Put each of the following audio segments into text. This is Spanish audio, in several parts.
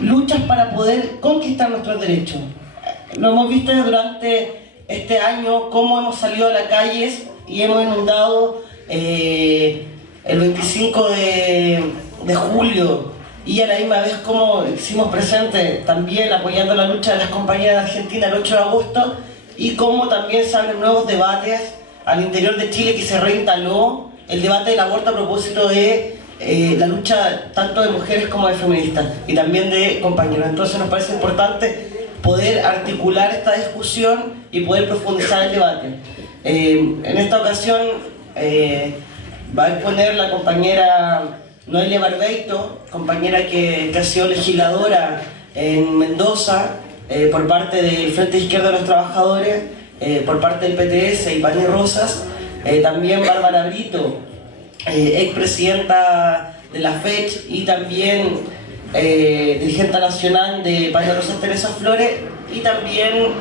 luchas para poder conquistar nuestros derechos. Lo hemos visto durante este año, cómo hemos salido a las calles y hemos inundado el 25 de julio, y a la misma vez como hicimos presente también apoyando la lucha de las compañeras de Argentina el 8 de agosto, y cómo también se abren nuevos debates al interior de Chile, que se reinstaló el debate del aborto a propósito de la lucha tanto de mujeres como de feministas y también de compañeros. Entonces nos parece importante poder articular esta discusión y poder profundizar el debate. En esta ocasión va a exponer la compañera Noelia Barbeito, compañera que ha sido legisladora en Mendoza por parte del Frente Izquierdo de los Trabajadores, por parte del PTS y Pani Rosas, también Bárbara Brito, expresidenta de la FECH y también dirigente nacional de Pani Rosas Teresa Flores, y también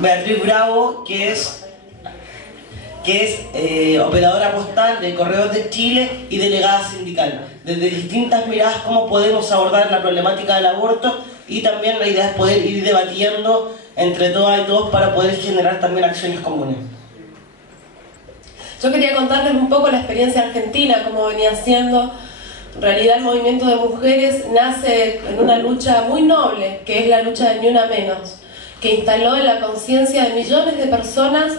Beatriz Bravo, que es operadora postal de Correos de Chile y delegada sindical. Desde distintas miradas, cómo podemos abordar la problemática del aborto, y también la idea es poder ir debatiendo entre todas y todos para poder generar también acciones comunes. Yo quería contarles un poco la experiencia argentina, cómo venía siendo. En realidad el movimiento de mujeres nace en una lucha muy noble, que es la lucha de Ni Una Menos, que instaló en la conciencia de millones de personas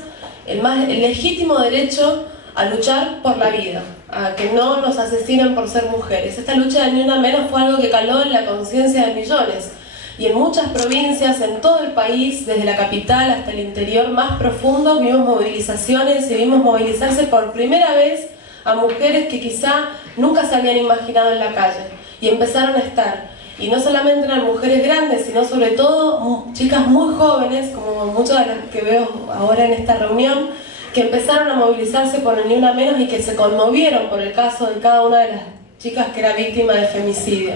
el legítimo derecho a luchar por la vida, a que no nos asesinen por ser mujeres. Esta lucha de Ni Una Menos fue algo que caló en la conciencia de millones, y en muchas provincias, en todo el país, desde la capital hasta el interior más profundo, vimos movilizaciones y vimos movilizarse por primera vez a mujeres que quizá nunca se habían imaginado en la calle, y empezaron a estar. Y no solamente eran mujeres grandes, sino sobre todo chicas muy jóvenes, como muchas de las que veo ahora en esta reunión, que empezaron a movilizarse por el Ni Una Menos y que se conmovieron por el caso de cada una de las chicas que era víctima de femicidio.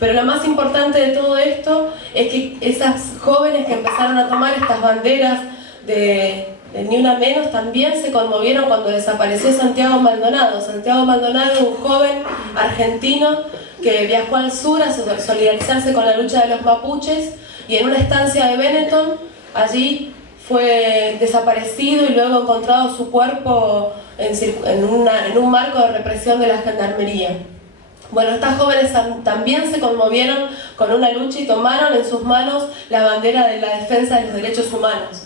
Pero lo más importante de todo esto es que esas jóvenes que empezaron a tomar estas banderas de Ni Una Menos también se conmovieron cuando desapareció Santiago Maldonado. Santiago Maldonado, un joven argentino que viajó al sur a solidarizarse con la lucha de los mapuches, y en una estancia de Benetton, allí fue desaparecido y luego encontrado su cuerpo en un marco de represión de la gendarmería. Bueno, estas jóvenes también se conmovieron con una lucha y tomaron en sus manos la bandera de la defensa de los derechos humanos.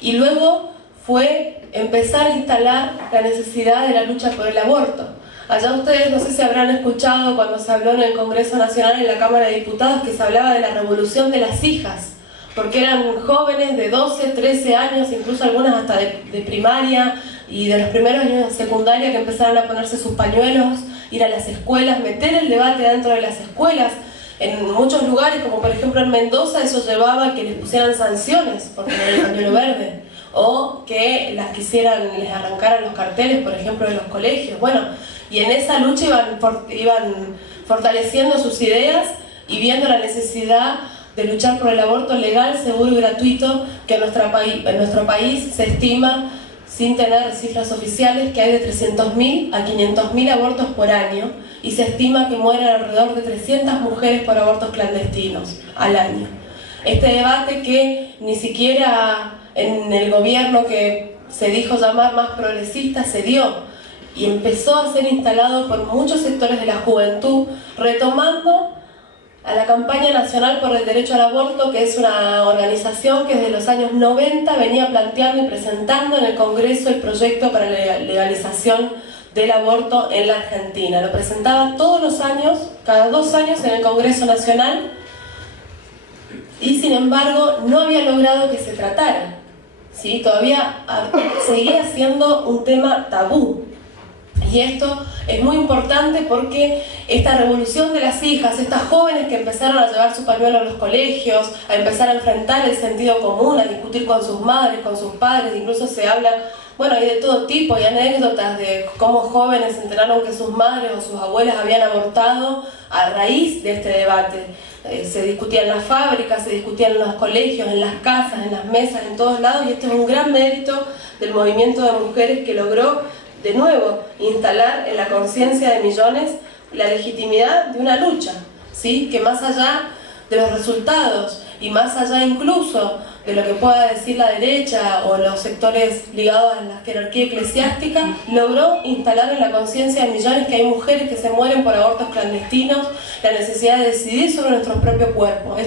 Y luego fue empezar a instalar la necesidad de la lucha por el aborto. Allá ustedes, no sé si habrán escuchado cuando se habló en el Congreso Nacional, en la Cámara de Diputados, que se hablaba de la revolución de las hijas, porque eran jóvenes de 12, 13 años, incluso algunas hasta de primaria y de los primeros años de secundaria, que empezaron a ponerse sus pañuelos, ir a las escuelas, meter el debate dentro de las escuelas. En muchos lugares, como por ejemplo en Mendoza, eso llevaba a que les pusieran sanciones por tener el pañuelo verde, o que les arrancaran los carteles, por ejemplo, de los colegios. Bueno, y en esa lucha iban fortaleciendo sus ideas y viendo la necesidad de luchar por el aborto legal, seguro y gratuito, que en nuestro país se estima, sin tener cifras oficiales, que hay de 300.000 a 500.000 abortos por año, y se estima que mueren alrededor de 300 mujeres por abortos clandestinos al año. Este debate, que ni siquiera en el gobierno que se dijo llamar más progresista, se dio, y empezó a ser instalado por muchos sectores de la juventud, retomando a la Campaña Nacional por el Derecho al Aborto, que es una organización que desde los años 90 venía planteando y presentando en el Congreso el proyecto para la legalización del aborto en la Argentina. Lo presentaba todos los años, cada 2 años, en el Congreso Nacional, y sin embargo no había logrado que se tratara, ¿sí? Todavía seguía siendo un tema tabú. Y esto es muy importante porque esta revolución de las hijas, estas jóvenes que empezaron a llevar su pañuelo a los colegios, a empezar a enfrentar el sentido común, a discutir con sus madres, con sus padres, incluso se habla, bueno, hay de todo tipo, hay anécdotas de cómo jóvenes se enteraron que sus madres o sus abuelas habían abortado a raíz de este debate. Se discutía en las fábricas, se discutía en los colegios, en las casas, en las mesas, en todos lados, y esto es un gran mérito del movimiento de mujeres que logró, de nuevo, instalar en la conciencia de millones la legitimidad de una lucha. ¿sí? Que más allá de los resultados y más allá incluso de lo que pueda decir la derecha o los sectores ligados a la jerarquía eclesiástica, logró instalar en la conciencia de millones que hay mujeres que se mueren por abortos clandestinos, la necesidad de decidir sobre nuestros propios cuerpos.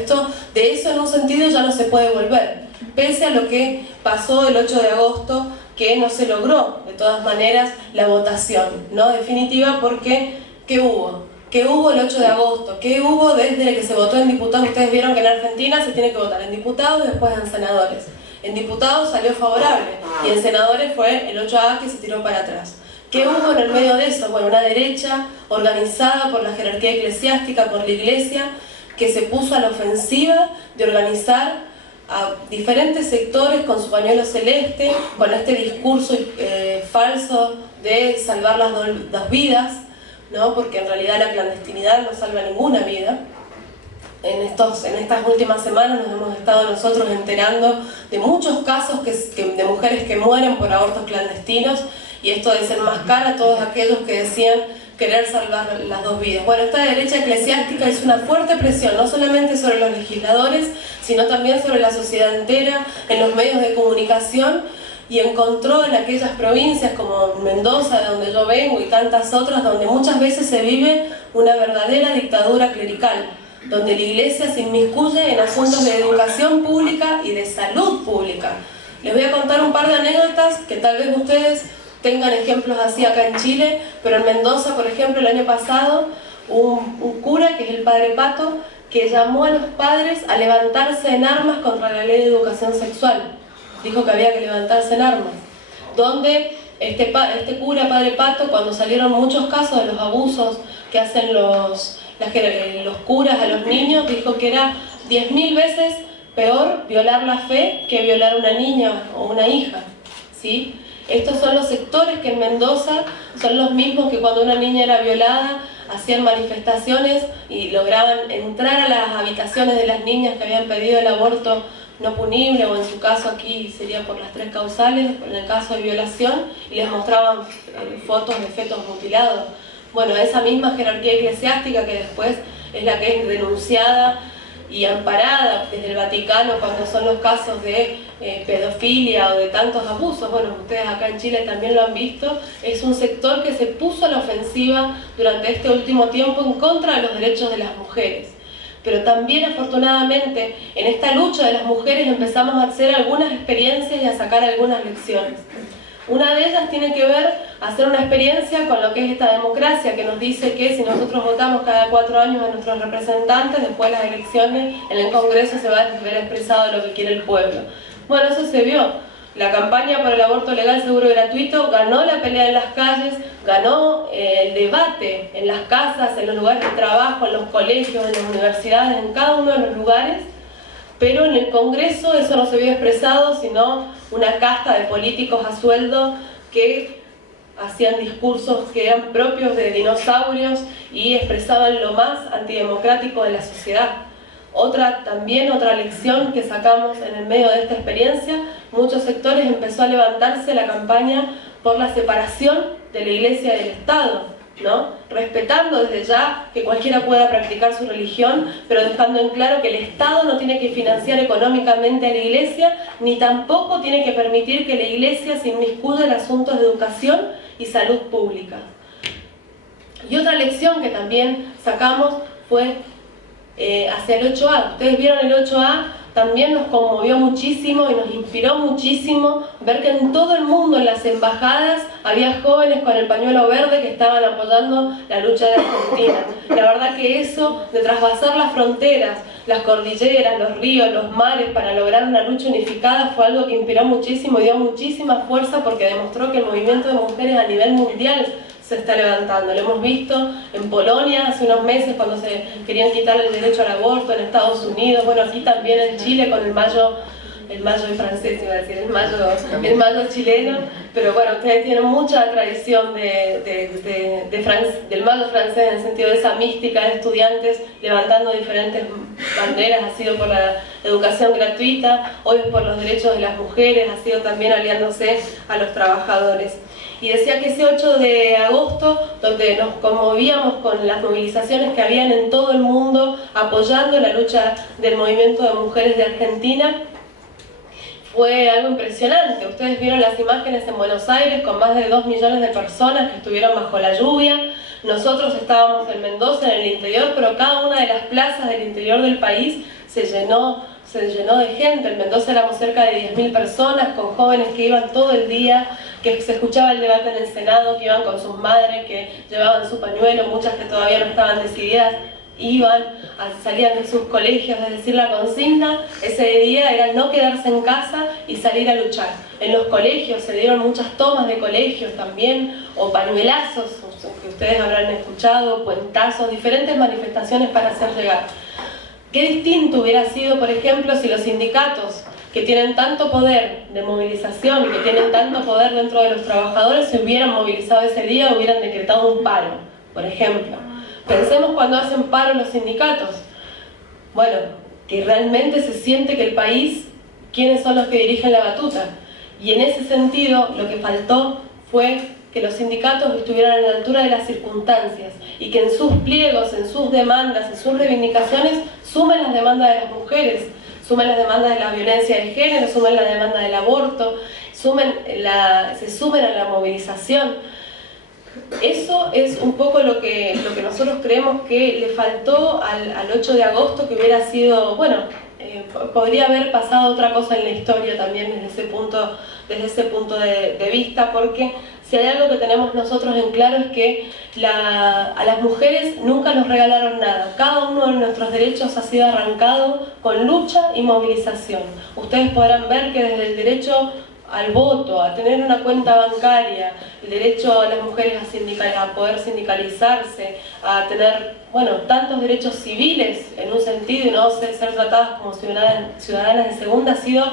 De eso en un sentido ya no se puede volver, pese a lo que pasó el 8 de agosto, que no se logró de todas maneras la votación, ¿no? Definitiva, porque ¿qué hubo? ¿Qué hubo el 8 de agosto? ¿Qué hubo desde que se votó en diputados? Ustedes vieron que en Argentina se tiene que votar en diputados y después en senadores. En diputados salió favorable y en senadores fue el 8A que se tiró para atrás. ¿Qué hubo en el medio de eso? Bueno, una derecha organizada por la jerarquía eclesiástica, por la Iglesia, que se puso a la ofensiva de organizar a diferentes sectores con su pañuelo celeste, con este discurso falso de salvar las dos vidas, ¿no? Porque en realidad la clandestinidad no salva ninguna vida. En estas últimas semanas nos hemos estado nosotros enterando de muchos casos de mujeres que mueren por abortos clandestinos, y esto desenmascara a todos aquellos que decían querer salvar las dos vidas. Bueno, esta derecha eclesiástica hizo una fuerte presión, no solamente sobre los legisladores, sino también sobre la sociedad entera, en los medios de comunicación, y encontró en aquellas provincias como Mendoza, de donde yo vengo, y tantas otras, donde muchas veces se vive una verdadera dictadura clerical, donde la Iglesia se inmiscuye en asuntos de educación pública y de salud pública. Les voy a contar un par de anécdotas que tal vez ustedes tengan ejemplos así acá en Chile, pero en Mendoza, por ejemplo, el año pasado, un cura, que es el padre Pato, que llamó a los padres a levantarse en armas contra la ley de educación sexual. Dijo que había que levantarse en armas. Donde este cura, padre Pato, cuando salieron muchos casos de los abusos que hacen los curas a los niños, dijo que era 10.000 veces peor violar la fe que violar a una niña o una hija, ¿sí? Estos son los sectores que en Mendoza son los mismos que cuando una niña era violada hacían manifestaciones y lograban entrar a las habitaciones de las niñas que habían pedido el aborto no punible, o en su caso aquí sería por las 3 causales, en el caso de violación, y les mostraban fotos de fetos mutilados. Bueno, esa misma jerarquía eclesiástica que después es la que es denunciada y amparada desde el Vaticano cuando son los casos de pedofilia o de tantos abusos. Bueno, ustedes acá en Chile también lo han visto. Es un sector que se puso a la ofensiva durante este último tiempo en contra de los derechos de las mujeres. Pero también, afortunadamente, en esta lucha de las mujeres empezamos a hacer algunas experiencias y a sacar algunas lecciones. Una de ellas tiene que ver hacer una experiencia con lo que es esta democracia, que nos dice que si nosotros votamos cada 4 años a nuestros representantes, después de las elecciones en el Congreso se va a ver expresado lo que quiere el pueblo. Bueno, eso se vio. La campaña por el aborto legal, seguro y gratuito ganó la pelea en las calles, ganó el debate en las casas, en los lugares de trabajo, en los colegios, en las universidades, en cada uno de los lugares. Pero en el Congreso eso no se vio expresado, sino una casta de políticos a sueldo que hacían discursos que eran propios de dinosaurios y expresaban lo más antidemocrático de la sociedad. Otra lección que sacamos en el medio de esta experiencia, muchos sectores empezó a levantarse la campaña por la separación de la Iglesia y del Estado, ¿no? Respetando desde ya que cualquiera pueda practicar su religión, pero dejando en claro que el Estado no tiene que financiar económicamente a la Iglesia, ni tampoco tiene que permitir que la Iglesia se inmiscuya en asuntos de educación y salud pública. Y otra lección que también sacamos fue hacia el 8A. Ustedes vieron el 8A, también nos conmovió muchísimo y nos inspiró muchísimo ver que en todo el mundo, en las embajadas, había jóvenes con el pañuelo verde que estaban apoyando la lucha de Argentina. La verdad que eso de trasvasar las fronteras, las cordilleras, los ríos, los mares, para lograr una lucha unificada fue algo que inspiró muchísimo y dio muchísima fuerza, porque demostró que el movimiento de mujeres a nivel mundial se está levantando. Lo hemos visto en Polonia hace unos meses cuando se querían quitar el derecho al aborto, en Estados Unidos, bueno, aquí también en Chile con el mayo francés, iba a decir, el mayo chileno, pero bueno, ustedes tienen mucha tradición del mayo francés, en el sentido de esa mística de estudiantes levantando diferentes banderas. Ha sido por la educación gratuita, hoy es por los derechos de las mujeres, ha sido también aliándose a los trabajadores. y decía que ese 8 de agosto, donde nos conmovíamos con las movilizaciones que habían en todo el mundo apoyando la lucha del movimiento de mujeres de Argentina, fue algo impresionante. Ustedes vieron las imágenes en Buenos Aires con más de 2 millones de personas que estuvieron bajo la lluvia. Nosotros estábamos en Mendoza, en el interior, pero cada una de las plazas del interior del país se llenó de gente. En Mendoza éramos cerca de 10.000 personas, con jóvenes que iban todo el día, que se escuchaba el debate en el Senado, que iban con sus madres, que llevaban su pañuelo, muchas que todavía no estaban decididas, salían de sus colegios. Es decir, la consigna ese día era no quedarse en casa y salir a luchar. En los colegios se dieron muchas tomas de colegios también, o pañuelazos, que ustedes habrán escuchado, puentazos, diferentes manifestaciones para hacer llegar. Qué distinto hubiera sido, por ejemplo, si los sindicatos, que tienen tanto poder de movilización y que tienen tanto poder dentro de los trabajadores, se hubieran movilizado ese día o hubieran decretado un paro, por ejemplo. Pensemos cuando hacen paro los sindicatos. Bueno, que realmente se siente que el país, ¿quiénes son los que dirigen la batuta? Y en ese sentido, lo que faltó fue que los sindicatos estuvieran a la altura de las circunstancias y que en sus pliegos, en sus demandas, en sus reivindicaciones, sumen las demandas de las mujeres, sumen las demandas de la violencia de género, sumen la demanda del aborto, se sumen a la movilización. Eso es un poco lo que nosotros creemos que le faltó al 8 de agosto, que hubiera sido, bueno, podría haber pasado otra cosa en la historia también desde ese punto de vista, porque si hay algo que tenemos nosotros en claro es que a las mujeres nunca nos regalaron nada. Cada uno de nuestros derechos ha sido arrancado con lucha y movilización. Ustedes podrán ver que desde el derecho al voto, a tener una cuenta bancaria, el derecho a las mujeres a poder sindicalizarse, a tener, bueno, tantos derechos civiles en un sentido y no ser tratadas como ciudadanas de segunda, ha sido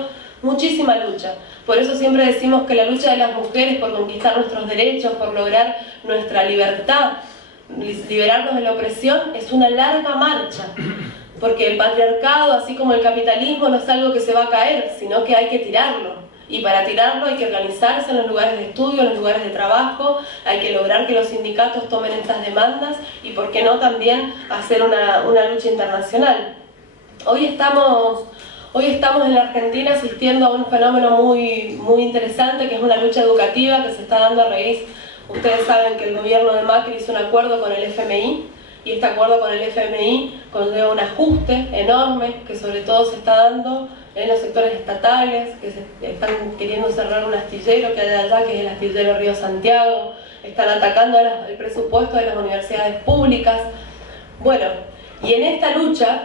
muchísima lucha. Por eso siempre decimos que la lucha de las mujeres por conquistar nuestros derechos, por lograr nuestra libertad, liberarnos de la opresión, es una larga marcha. Porque el patriarcado, así como el capitalismo, no es algo que se va a caer, sino que hay que tirarlo. Y para tirarlo hay que organizarse en los lugares de estudio, en los lugares de trabajo, hay que lograr que los sindicatos tomen estas demandas y, por qué no, también hacer una lucha internacional. Hoy estamos en la Argentina asistiendo a un fenómeno muy interesante, que es una lucha educativa que se está dando a raíz. Ustedes saben que el gobierno de Macri hizo un acuerdo con el FMI, y este acuerdo con el FMI conlleva un ajuste enorme que sobre todo se está dando en los sectores estatales, que se están queriendo cerrar un astillero que hay allá, que es el astillero Río Santiago, están atacando el presupuesto de las universidades públicas. Bueno, y en esta lucha,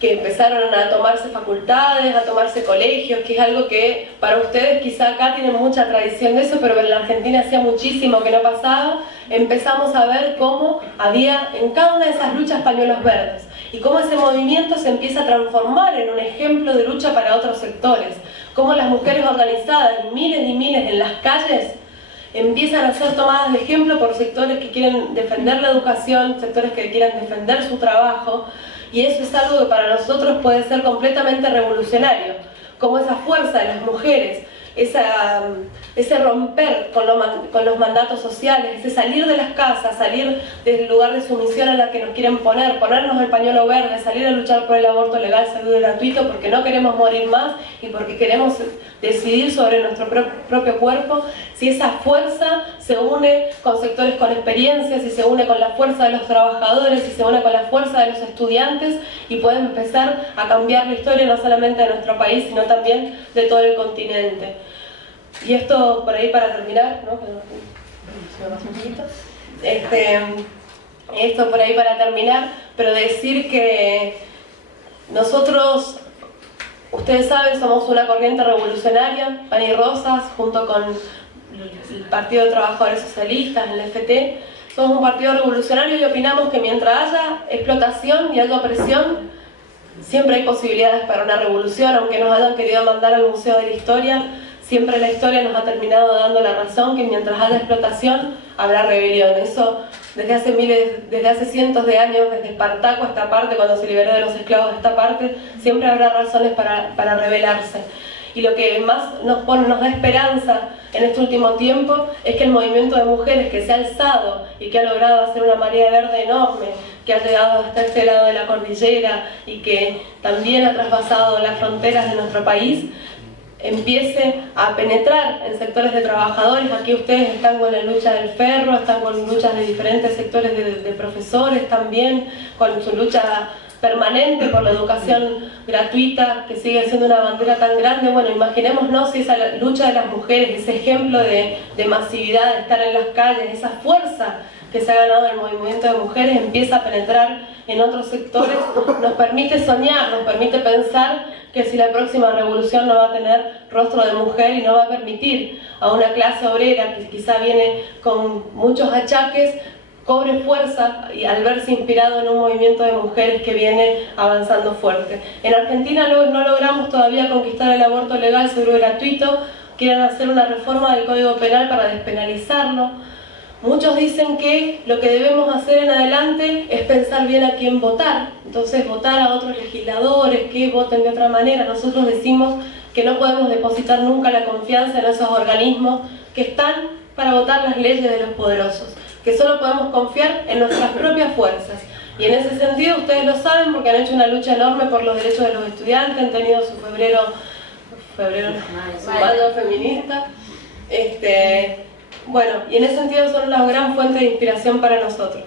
que empezaron a tomarse facultades, a tomarse colegios, que es algo que para ustedes quizá acá tienen mucha tradición de eso, pero en la Argentina hacía muchísimo que no pasaba. Empezamos a ver cómo había en cada una de esas luchas pañuelos verdes y cómo ese movimiento se empieza a transformar en un ejemplo de lucha para otros sectores, cómo las mujeres organizadas y miles en las calles empiezan a ser tomadas de ejemplo por sectores que quieren defender la educación, sectores que quieren defender su trabajo. Y eso es algo que para nosotros puede ser completamente revolucionario, como esa fuerza de las mujeres, ese romper con los mandatos sociales, ese salir de las casas, salir del lugar de sumisión a la que nos quieren ponernos el pañuelo verde, salir a luchar por el aborto legal, seguro y gratuito, porque no queremos morir más y porque queremos decidir sobre nuestro propio cuerpo. Si esa fuerza se une con sectores con experiencia, si se une con la fuerza de los trabajadores, si se une con la fuerza de los estudiantes, y pueden empezar a cambiar la historia no solamente de nuestro país, sino también de todo el continente. Y esto por ahí para terminar, ¿no? Se me pasó un poquito. Esto por ahí para terminar, pero decir que nosotros, ustedes saben, somos una corriente revolucionaria, Pan y Rosas, junto con el Partido de Trabajadores Socialistas, el FT. Somos un partido revolucionario y opinamos que mientras haya explotación y haya opresión, siempre hay posibilidades para una revolución. Aunque nos hayan querido mandar al Museo de la Historia, siempre la historia nos ha terminado dando la razón, que mientras haya explotación habrá rebelión. Eso desde hace cientos de años, desde Espartaco a esta parte, cuando se liberó de los esclavos a esta parte, siempre habrá razones para rebelarse. y lo que más nos da esperanza en este último tiempo es que el movimiento de mujeres que se ha alzado y que ha logrado hacer una marea verde enorme, que ha llegado hasta este lado de la cordillera y que también ha traspasado las fronteras de nuestro país, empiece a penetrar en sectores de trabajadores. Aquí ustedes están con la lucha del ferro, están con luchas de diferentes sectores de profesores también, con su lucha permanente por la educación gratuita, que sigue siendo una bandera tan grande. Bueno, imaginémonos si esa lucha de las mujeres, ese ejemplo de masividad, de estar en las calles, esa fuerza que se ha ganado el movimiento de mujeres empieza a penetrar en otros sectores, nos permite soñar, nos permite pensar que si la próxima revolución no va a tener rostro de mujer y no va a permitir a una clase obrera que quizá viene con muchos achaques, cobre fuerza y al verse inspirado en un movimiento de mujeres que viene avanzando fuerte. En Argentina no logramos todavía conquistar el aborto legal, seguro y gratuito. Quieren hacer una reforma del Código Penal para despenalizarlo. Muchos dicen que lo que debemos hacer en adelante es pensar bien a quién votar. Entonces votar a otros legisladores que voten de otra manera. Nosotros decimos que no podemos depositar nunca la confianza en esos organismos que están para votar las leyes de los poderosos, que solo podemos confiar en nuestras propias fuerzas. Y en ese sentido ustedes lo saben porque han hecho una lucha enorme por los derechos de los estudiantes, han tenido su mayo feminista. Bueno, y en ese sentido son una gran fuente de inspiración para nosotros.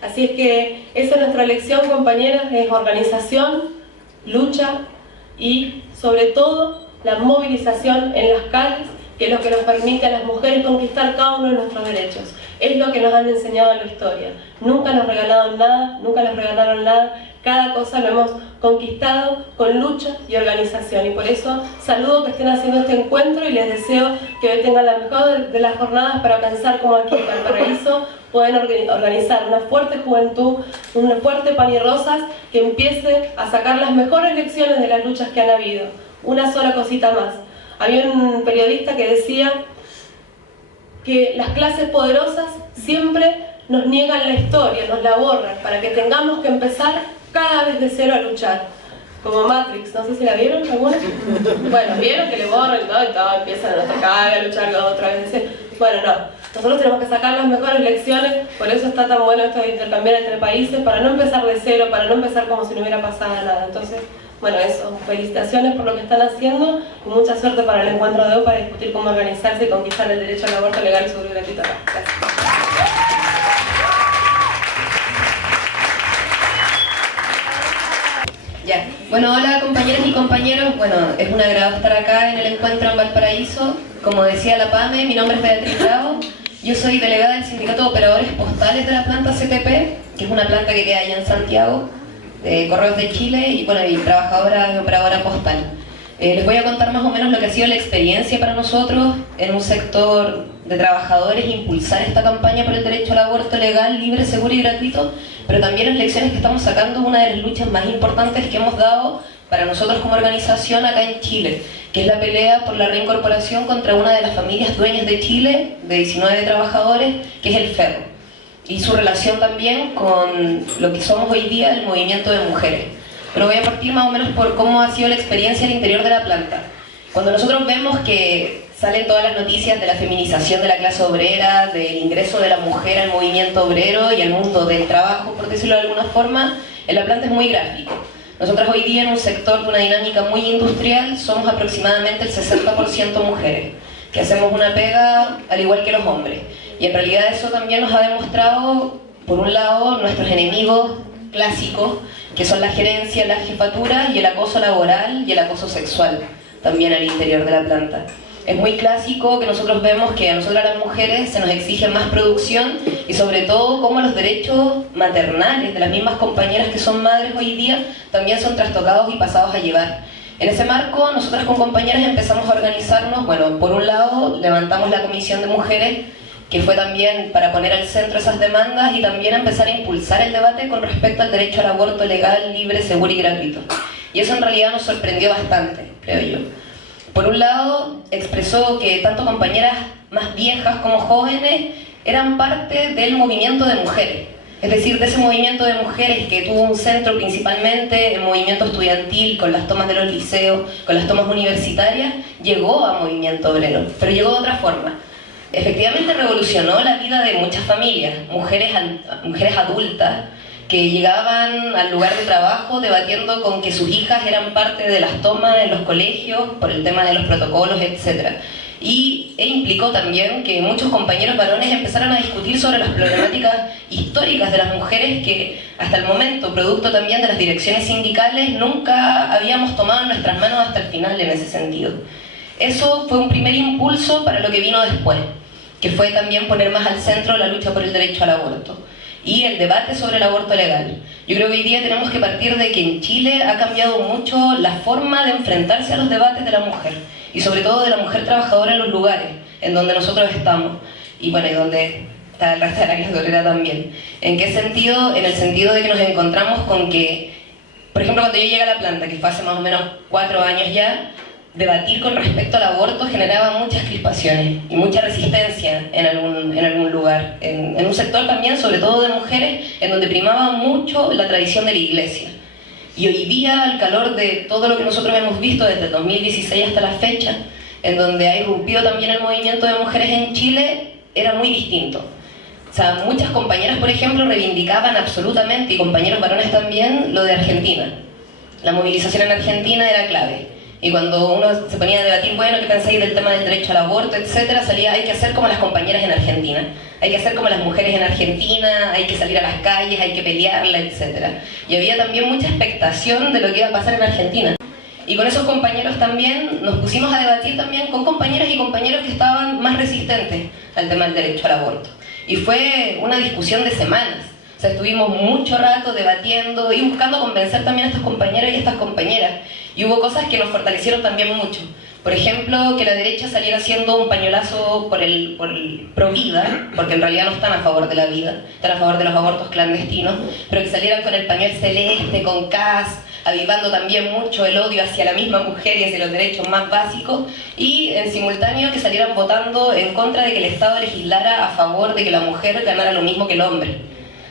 Así es que esa es nuestra lección, compañeras, es organización, lucha y sobre todo la movilización en las calles, que es lo que nos permite a las mujeres conquistar cada uno de nuestros derechos. Es lo que nos han enseñado en la historia. Nunca nos regalaron nada, nunca nos regalaron nada. Cada cosa lo hemos conquistado con lucha y organización. Y por eso saludo que estén haciendo este encuentro y les deseo que hoy tengan la mejor de las jornadas para pensar cómo aquí en Valparaíso pueden organizar una fuerte juventud, un fuerte pan y rosas que empiece a sacar las mejores lecciones de las luchas que han habido. Una sola cosita más. Había un periodista que decía que las clases poderosas siempre nos niegan la historia, nos la borran, para que tengamos que empezar cada vez de cero a luchar. Como Matrix, no sé si la vieron alguna. Bueno, vieron que le borran todo y todo, empiezan a atacar, a luchar otra vez de cero. Bueno, no. Nosotros tenemos que sacar las mejores lecciones, por eso está tan bueno esto de intercambiar entre países, para no empezar de cero, para no empezar como si no hubiera pasado nada. Entonces, bueno, eso, felicitaciones por lo que están haciendo y mucha suerte para el encuentro de hoy para discutir cómo organizarse y conquistar el derecho al aborto legal y seguro y gratuito. Gracias. Ya. Bueno, hola compañeras y compañeros. Bueno, es un agrado estar acá en el encuentro en Valparaíso. Como decía la PAME, mi nombre es Beatriz Bravo. Yo soy delegada del Sindicato de Operadores Postales de la planta CTP, que es una planta que queda allá en Santiago, de Correos de Chile, y bueno, y trabajadora y operadora postal. Les voy a contar más o menos lo que ha sido la experiencia para nosotros en un sector de trabajadores, impulsar esta campaña por el derecho al aborto legal, libre, seguro y gratuito, pero también las lecciones que estamos sacando, una de las luchas más importantes que hemos dado para nosotros como organización acá en Chile, que es la pelea por la reincorporación contra una de las familias dueñas de Chile, de 19 trabajadores, que es el ferro, y su relación también con lo que somos hoy día el movimiento de mujeres. Pero voy a partir más o menos por cómo ha sido la experiencia al interior de la planta. Cuando nosotros vemos que salen todas las noticias de la feminización de la clase obrera, del ingreso de la mujer al movimiento obrero y al mundo del trabajo, por decirlo de alguna forma, en la planta es muy gráfico. Nosotras hoy día en un sector de una dinámica muy industrial somos aproximadamente el 60% mujeres, que hacemos una pega al igual que los hombres. Y en realidad eso también nos ha demostrado, por un lado, nuestros enemigos clásicos, que son la gerencia, las jefaturas y el acoso laboral y el acoso sexual, también al interior de la planta. Es muy clásico que nosotros vemos que a nosotras las mujeres se nos exige más producción y sobre todo cómo los derechos maternales de las mismas compañeras que son madres hoy día también son trastocados y pasados a llevar. En ese marco, nosotras con compañeras empezamos a organizarnos. Bueno, por un lado levantamos la Comisión de Mujeres, que fue también para poner al centro esas demandas y también empezar a impulsar el debate con respecto al derecho al aborto legal, libre, seguro y gratuito. Y eso en realidad nos sorprendió bastante, creo yo. Por un lado, expresó que tanto compañeras más viejas como jóvenes eran parte del movimiento de mujeres. Es decir, de ese movimiento de mujeres que tuvo un centro principalmente en movimiento estudiantil, con las tomas de los liceos, con las tomas universitarias, llegó a movimiento obrero, pero llegó de otra forma. Efectivamente revolucionó la vida de muchas familias, mujeres adultas, que llegaban al lugar de trabajo debatiendo con que sus hijas eran parte de las tomas en los colegios por el tema de los protocolos, etc. E implicó también que muchos compañeros varones empezaran a discutir sobre las problemáticas históricas de las mujeres que hasta el momento, producto también de las direcciones sindicales, nunca habíamos tomado en nuestras manos hasta el final en ese sentido. Eso fue un primer impulso para lo que vino después, que fue también poner más al centro la lucha por el derecho al aborto y el debate sobre el aborto legal. Yo creo que hoy día tenemos que partir de que en Chile ha cambiado mucho la forma de enfrentarse a los debates de la mujer, y sobre todo de la mujer trabajadora en los lugares en donde nosotros estamos, y bueno, y donde está el resto de la clase obrera también. ¿En qué sentido? En el sentido de que nos encontramos con que, por ejemplo, cuando yo llegué a la planta, que fue hace más o menos 4 años ya, debatir con respecto al aborto generaba muchas crispaciones y mucha resistencia en algún lugar, en un sector también, sobre todo de mujeres, en donde primaba mucho la tradición de la iglesia. Y hoy día, al calor de todo lo que nosotros hemos visto desde el 2016 hasta la fecha, en donde ha irrumpido también el movimiento de mujeres en Chile, era muy distinto. O sea, muchas compañeras, por ejemplo, reivindicaban absolutamente, y compañeros varones también, lo de Argentina. La movilización en Argentina era clave. Y cuando uno se ponía a debatir, bueno, ¿qué pensáis del tema del derecho al aborto, etcétera? Salía, hay que hacer como las compañeras en Argentina, hay que hacer como las mujeres en Argentina, hay que salir a las calles, hay que pelearla, etcétera. Y había también mucha expectación de lo que iba a pasar en Argentina. Y con esos compañeros también nos pusimos a debatir también con compañeras y compañeros que estaban más resistentes al tema del derecho al aborto. Y fue una discusión de semanas. O sea, estuvimos mucho rato debatiendo y buscando convencer también a estos compañeros y a estas compañeras. Y hubo cosas que nos fortalecieron también mucho. Por ejemplo, que la derecha saliera haciendo un pañuelazo por el pro vida, porque en realidad no están a favor de la vida, están a favor de los abortos clandestinos, pero que salieran con el pañuelo celeste, con CAS, avivando también mucho el odio hacia la misma mujer y hacia los derechos más básicos, y en simultáneo que salieran votando en contra de que el Estado legislara a favor de que la mujer ganara lo mismo que el hombre.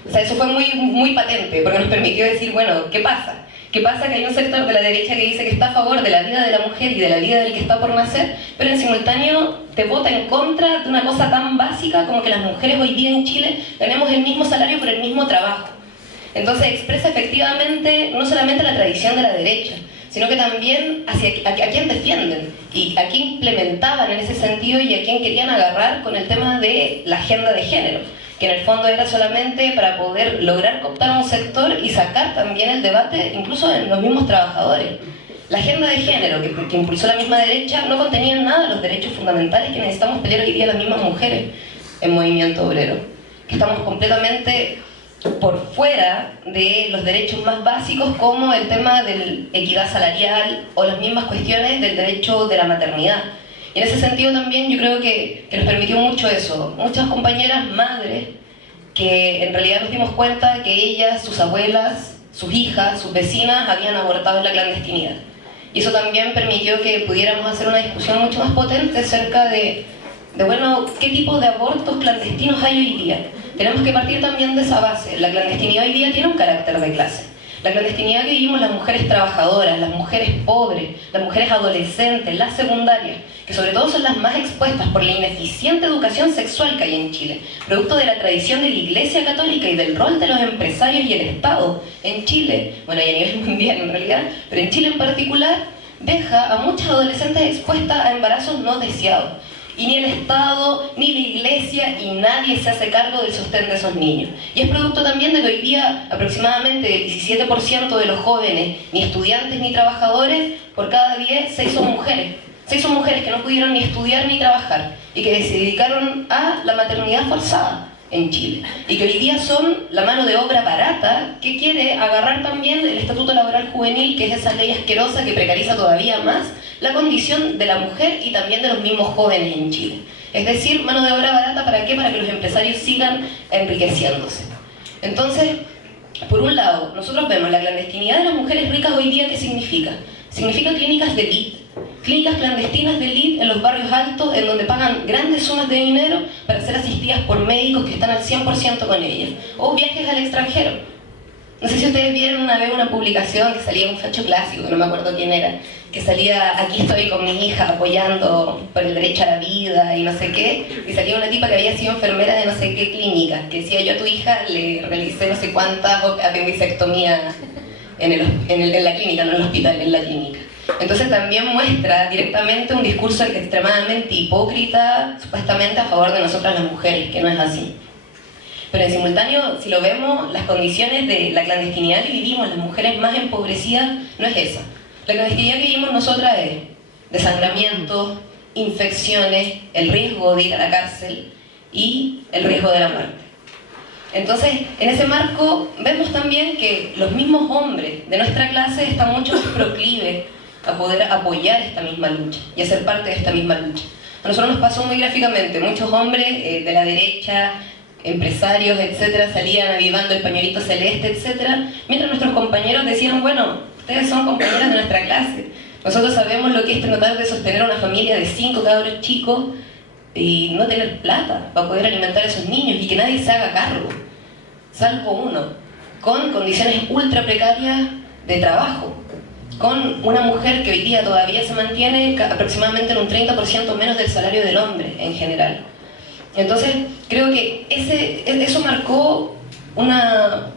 O sea, eso fue muy patente, porque nos permitió decir, bueno, ¿qué pasa? ¿Qué pasa? Que hay un sector de la derecha que dice que está a favor de la vida de la mujer y de la vida del que está por nacer, pero en simultáneo te vota en contra de una cosa tan básica como que las mujeres hoy día en Chile ganemos el mismo salario por el mismo trabajo. Entonces expresa efectivamente no solamente la tradición de la derecha, sino que también a quién defienden y a quién implementaban en ese sentido y a quién querían agarrar con el tema de la agenda de género, que en el fondo era solamente para poder lograr cooptar un sector y sacar también el debate incluso en los mismos trabajadores. La agenda de género que impulsó la misma derecha no contenía nada de los derechos fundamentales que necesitamos pelear hoy día las mismas mujeres en movimiento obrero, que estamos completamente por fuera de los derechos más básicos como el tema de la equidad salarial o las mismas cuestiones del derecho de la maternidad. Y en ese sentido también yo creo que nos permitió mucho eso. Muchas compañeras madres que en realidad nos dimos cuenta que ellas, sus abuelas, sus hijas, sus vecinas habían abortado en la clandestinidad. Y eso también permitió que pudiéramos hacer una discusión mucho más potente acerca de bueno, qué tipo de abortos clandestinos hay hoy día. Tenemos que partir también de esa base. La clandestinidad hoy día tiene un carácter de clase. La clandestinidad que vivimos las mujeres trabajadoras, las mujeres pobres, las mujeres adolescentes, las secundarias, que sobre todo son las más expuestas por la ineficiente educación sexual que hay en Chile, producto de la tradición de la Iglesia Católica y del rol de los empresarios y el Estado en Chile, bueno, y a nivel mundial en realidad, pero en Chile en particular, deja a muchas adolescentes expuestas a embarazos no deseados. Y ni el Estado, ni la Iglesia, y nadie se hace cargo del sostén de esos niños. Y es producto también de que hoy día aproximadamente el 17% de los jóvenes, ni estudiantes ni trabajadores, por cada 10, 6 son mujeres. 6 son mujeres que no pudieron ni estudiar ni trabajar, y que se dedicaron a la maternidad forzada en Chile. Y que hoy día son la mano de obra barata que quiere agarrar también el Estatuto Laboral Juvenil, que es esa ley asquerosa que precariza todavía más la condición de la mujer y también de los mismos jóvenes en Chile. Es decir, mano de obra barata, ¿para qué? Para que los empresarios sigan enriqueciéndose. Entonces, por un lado, nosotros vemos la clandestinidad de las mujeres ricas hoy día, ¿qué significa? Significa clínicas de élite. clínicas clandestinas de élite en los barrios altos, en donde pagan grandes sumas de dinero para ser asistidas por médicos que están al 100% con ellas, o viajes al extranjero. No sé si ustedes vieron una vez una publicación que salía un facho clásico, que no me acuerdo quién era, que salía, aquí estoy con mi hija apoyando por el derecho a la vida y no sé qué, y salía una tipa que había sido enfermera de no sé qué clínica, que decía, yo a tu hija le realicé no sé cuántas apendicectomías en la clínica, no en el hospital, en la clínica. Entonces también muestra directamente un discurso extremadamente hipócrita, supuestamente a favor de nosotras las mujeres, que no es así. Pero en simultáneo, si lo vemos, las condiciones de la clandestinidad que vivimos las mujeres más empobrecidas no es esa. La clandestinidad que vivimos nosotras es desangramientos, infecciones, el riesgo de ir a la cárcel y el riesgo de la muerte. Entonces, en ese marco, vemos también que los mismos hombres de nuestra clase están mucho más proclives a poder apoyar esta misma lucha y a ser parte de esta misma lucha. A nosotros nos pasó muy gráficamente, muchos hombres de la derecha, empresarios, etcétera, salían avivando el pañuelito celeste, etcétera, mientras nuestros compañeros decían, bueno, ustedes son compañeras de nuestra clase, nosotros sabemos lo que es tratar de sostener una familia de 5 cabros chicos y no tener plata para poder alimentar a esos niños y que nadie se haga cargo, salvo uno, con condiciones ultra precarias de trabajo, con una mujer que hoy día todavía se mantiene aproximadamente en un 30% menos del salario del hombre en general. Entonces, creo que eso marcó una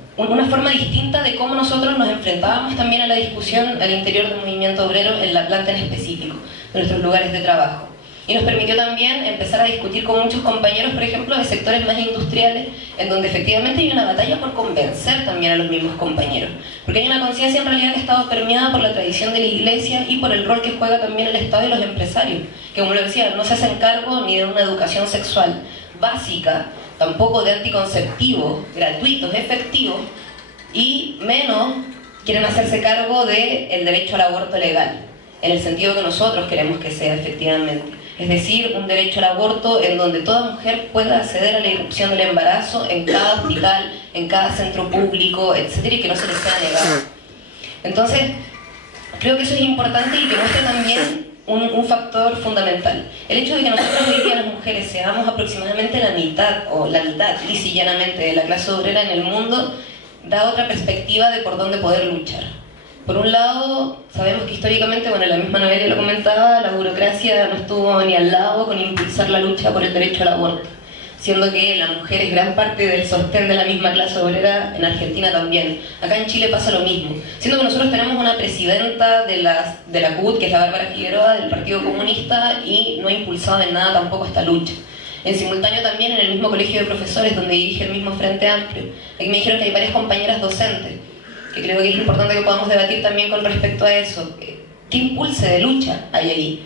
forma distinta de cómo nosotros nos enfrentábamos también a la discusión al interior del movimiento obrero en la planta en específico, de nuestros lugares de trabajo. Y nos permitió también empezar a discutir con muchos compañeros, por ejemplo, de sectores más industriales, en donde efectivamente hay una batalla por convencer también a los mismos compañeros. Porque hay una conciencia en realidad que ha estado permeada por la tradición de la Iglesia y por el rol que juega también el Estado y los empresarios, que como lo decía, no se hacen cargo ni de una educación sexual básica, tampoco de anticonceptivos gratuitos, efectivos, y menos quieren hacerse cargo del derecho al aborto legal, en el sentido que nosotros queremos que sea efectivamente. Es decir, un derecho al aborto en donde toda mujer pueda acceder a la interrupción del embarazo en cada hospital, en cada centro público, etcétera, y que no se les sea negado. Entonces, creo que eso es importante y que muestra también un factor fundamental. El hecho de que nosotros hoy día las mujeres seamos aproximadamente la mitad, o la mitad, lisa y llanamente, de la clase obrera en el mundo, da otra perspectiva de por dónde poder luchar. Por un lado, sabemos que históricamente, bueno, la misma Noelia lo comentaba, la burocracia no estuvo ni al lado con impulsar la lucha por el derecho al aborto, siendo que la mujer es gran parte del sostén de la misma clase obrera, en Argentina también. Acá en Chile pasa lo mismo, siendo que nosotros tenemos una presidenta de la CUT, que es la Bárbara Figueroa, del Partido Comunista, y no ha impulsado en nada tampoco esta lucha. En simultáneo también en el mismo colegio de profesores, donde dirige el mismo Frente Amplio. Aquí me dijeron que hay varias compañeras docentes, que creo que es importante que podamos debatir también con respecto a eso. ¿Qué impulse de lucha hay ahí?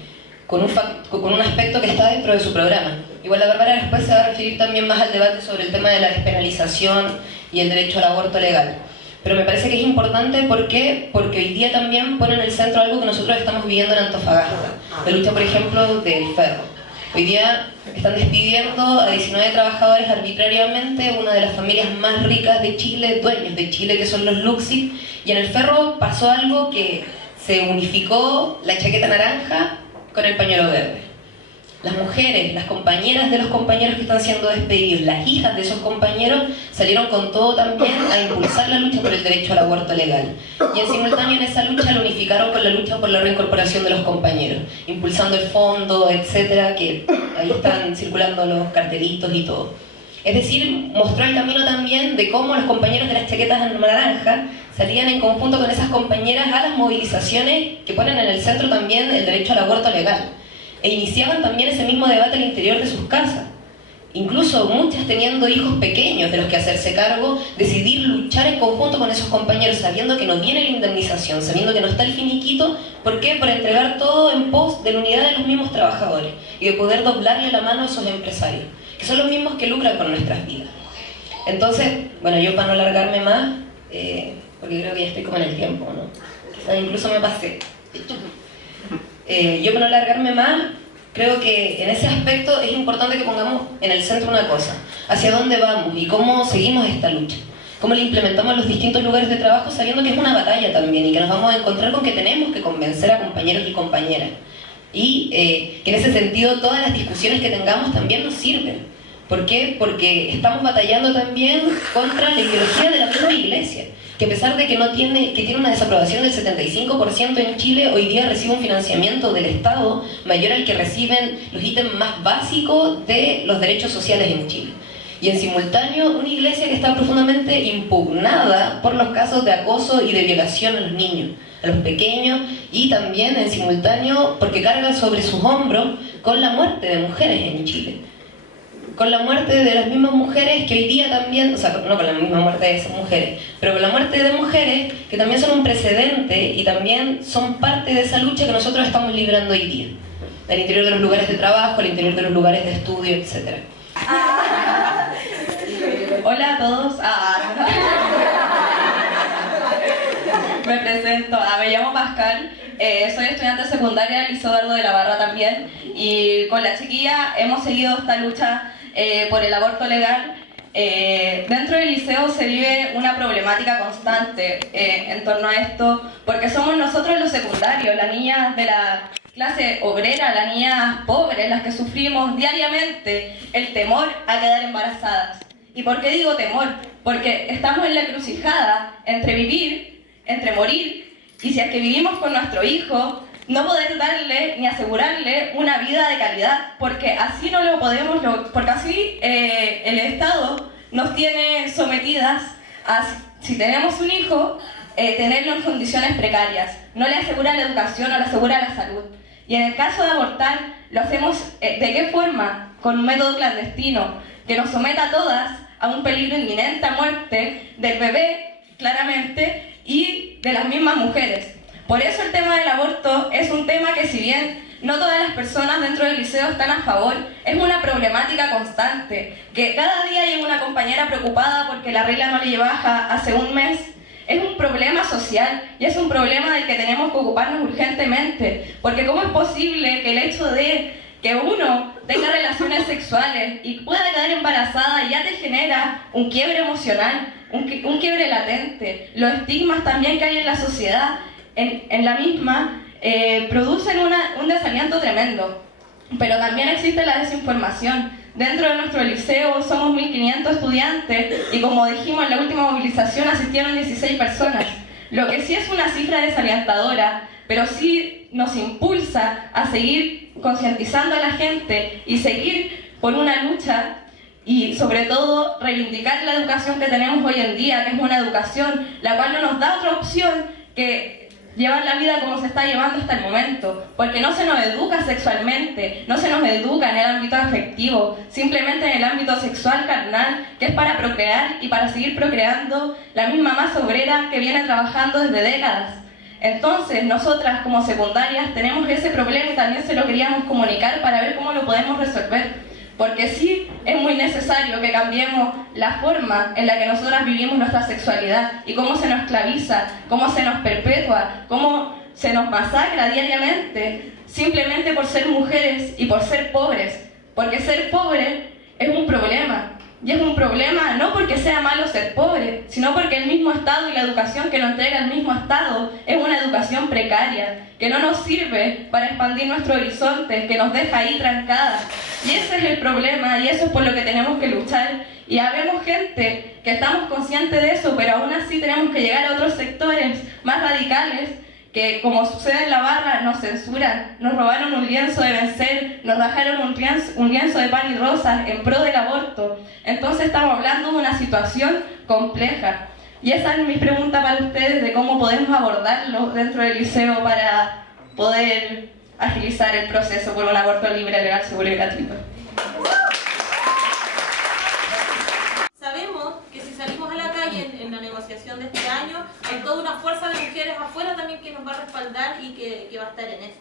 Con un aspecto que está dentro de su programa. Igual la Bárbara después se va a referir también más al debate sobre el tema de la despenalización y el derecho al aborto legal. Pero me parece que es importante, ¿por qué? Porque hoy día también pone en el centro algo que nosotros estamos viviendo en Antofagasta. La lucha, por ejemplo, del ferro. Hoy día están despidiendo a 19 trabajadores arbitrariamente, una de las familias más ricas de Chile, dueños de Chile, que son los Luxi, y en el ferro pasó algo que se unificó la chaqueta naranja con el pañuelo verde. Las mujeres, las compañeras de los compañeros que están siendo despedidos, las hijas de esos compañeros, salieron con todo también a impulsar la lucha por el derecho al aborto legal. Y en simultáneo en esa lucha lo unificaron con la lucha por la reincorporación de los compañeros, impulsando el fondo, etcétera, que ahí están circulando los cartelitos y todo. Es decir, mostró el camino también de cómo los compañeros de las chaquetas naranja salían en conjunto con esas compañeras a las movilizaciones que ponen en el centro también el derecho al aborto legal. E iniciaban también ese mismo debate al interior de sus casas. Incluso muchas teniendo hijos pequeños de los que hacerse cargo, decidir luchar en conjunto con esos compañeros, sabiendo que no viene la indemnización, sabiendo que no está el finiquito. ¿Por qué? Por entregar todo en pos de la unidad de los mismos trabajadores y de poder doblarle la mano a esos empresarios, que son los mismos que lucran con nuestras vidas. Entonces, bueno, yo para no alargarme más, porque creo que ya estoy como en el tiempo, ¿no? Quizás incluso me pasé. Yo para no alargarme más, creo que en ese aspecto es importante que pongamos en el centro una cosa: hacia dónde vamos y cómo seguimos esta lucha, cómo la implementamos en los distintos lugares de trabajo, sabiendo que es una batalla también y que nos vamos a encontrar con que tenemos que convencer a compañeros y compañeras. Y que en ese sentido todas las discusiones que tengamos también nos sirven. ¿Por qué? Porque estamos batallando también contra la ideología de la misma Iglesia, que a pesar de que tiene una desaprobación del 75% en Chile, hoy día recibe un financiamiento del Estado mayor al que reciben los ítems más básicos de los derechos sociales en Chile. Y en simultáneo, una Iglesia que está profundamente impugnada por los casos de acoso y de violación a los niños, a los pequeños, y también en simultáneo porque carga sobre sus hombros con la muerte de mujeres en Chile. Con la muerte de las mismas mujeres que hoy día también, o sea, no con la misma muerte de esas mujeres, pero con la muerte de mujeres que también son un precedente y también son parte de esa lucha que nosotros estamos librando hoy día, al interior de los lugares de trabajo, al interior de los lugares de estudio, etc. Hola a todos. Me presento. Me llamo Pascal. Soy estudiante secundaria del Liceo Eduardo de la Barra también. Y con la chiquilla hemos seguido esta lucha por el aborto legal. Dentro del liceo se vive una problemática constante en torno a esto, porque somos nosotros los secundarios, las niñas de la clase obrera, las niñas pobres, las que sufrimos diariamente el temor a quedar embarazadas. ¿Y por qué digo temor? Porque estamos en la encrucijada entre vivir, entre morir, y si es que vivimos con nuestro hijo, no poder darle ni asegurarle una vida de calidad, porque así no lo podemos, porque así el Estado nos tiene sometidas a, si tenemos un hijo, tenerlo en condiciones precarias, no le asegura la educación, no le asegura la salud. Y en el caso de abortar, lo hacemos ¿de qué forma? Con un método clandestino, que nos someta a todas a un peligro inminente a muerte del bebé, claramente, y de las mismas mujeres. Por eso el tema del aborto es un tema que, si bien no todas las personas dentro del liceo están a favor, es una problemática constante, que cada día hay una compañera preocupada porque la regla no le baja hace un mes. Es un problema social y es un problema del que tenemos que ocuparnos urgentemente, porque ¿cómo es posible que el hecho de que uno tenga relaciones sexuales y pueda quedar embarazada ya te genera un quiebre emocional, un quiebre latente? Los estigmas también que hay en la sociedad, en la misma, producen un desaliento tremendo. Pero también existe la desinformación. Dentro de nuestro liceo somos 1.500 estudiantes y, como dijimos en la última movilización, asistieron 16 personas. Lo que sí es una cifra desalentadora, pero sí nos impulsa a seguir concientizando a la gente y seguir por una lucha y, sobre todo, reivindicar la educación que tenemos hoy en día, que es una educación la cual no nos da otra opción que llevar la vida como se está llevando hasta el momento, porque no se nos educa sexualmente, no se nos educa en el ámbito afectivo, simplemente en el ámbito sexual carnal, que es para procrear y para seguir procreando la misma masa obrera que viene trabajando desde décadas. Entonces, nosotras como secundarias tenemos ese problema y también se lo queríamos comunicar para ver cómo lo podemos resolver. Porque sí es muy necesario que cambiemos la forma en la que nosotras vivimos nuestra sexualidad y cómo se nos esclaviza, cómo se nos perpetúa, cómo se nos masacra diariamente simplemente por ser mujeres y por ser pobres. Porque ser pobre es un problema. Y es un problema no porque sea malo ser pobre, sino porque el mismo Estado y la educación que nos entrega el mismo Estado es una educación precaria, que no nos sirve para expandir nuestros horizontes, que nos deja ahí trancadas. Y ese es el problema, y eso es por lo que tenemos que luchar. Y habemos gente que estamos conscientes de eso, pero aún así tenemos que llegar a otros sectores más radicales, que, como sucede en la Barra, nos censuran, nos robaron un lienzo de vencer, nos rajaron un lienzo de pan y rosas en pro del aborto. Entonces estamos hablando de una situación compleja. Y esa es mi pregunta para ustedes, de cómo podemos abordarlo dentro del liceo para poder agilizar el proceso por un aborto libre, legal, seguro y gratuito. Sabemos que si salimos a la calle en la negociación de este año, hay toda una fuerza de mujeres afuera también que nos va a respaldar y que va a estar en eso.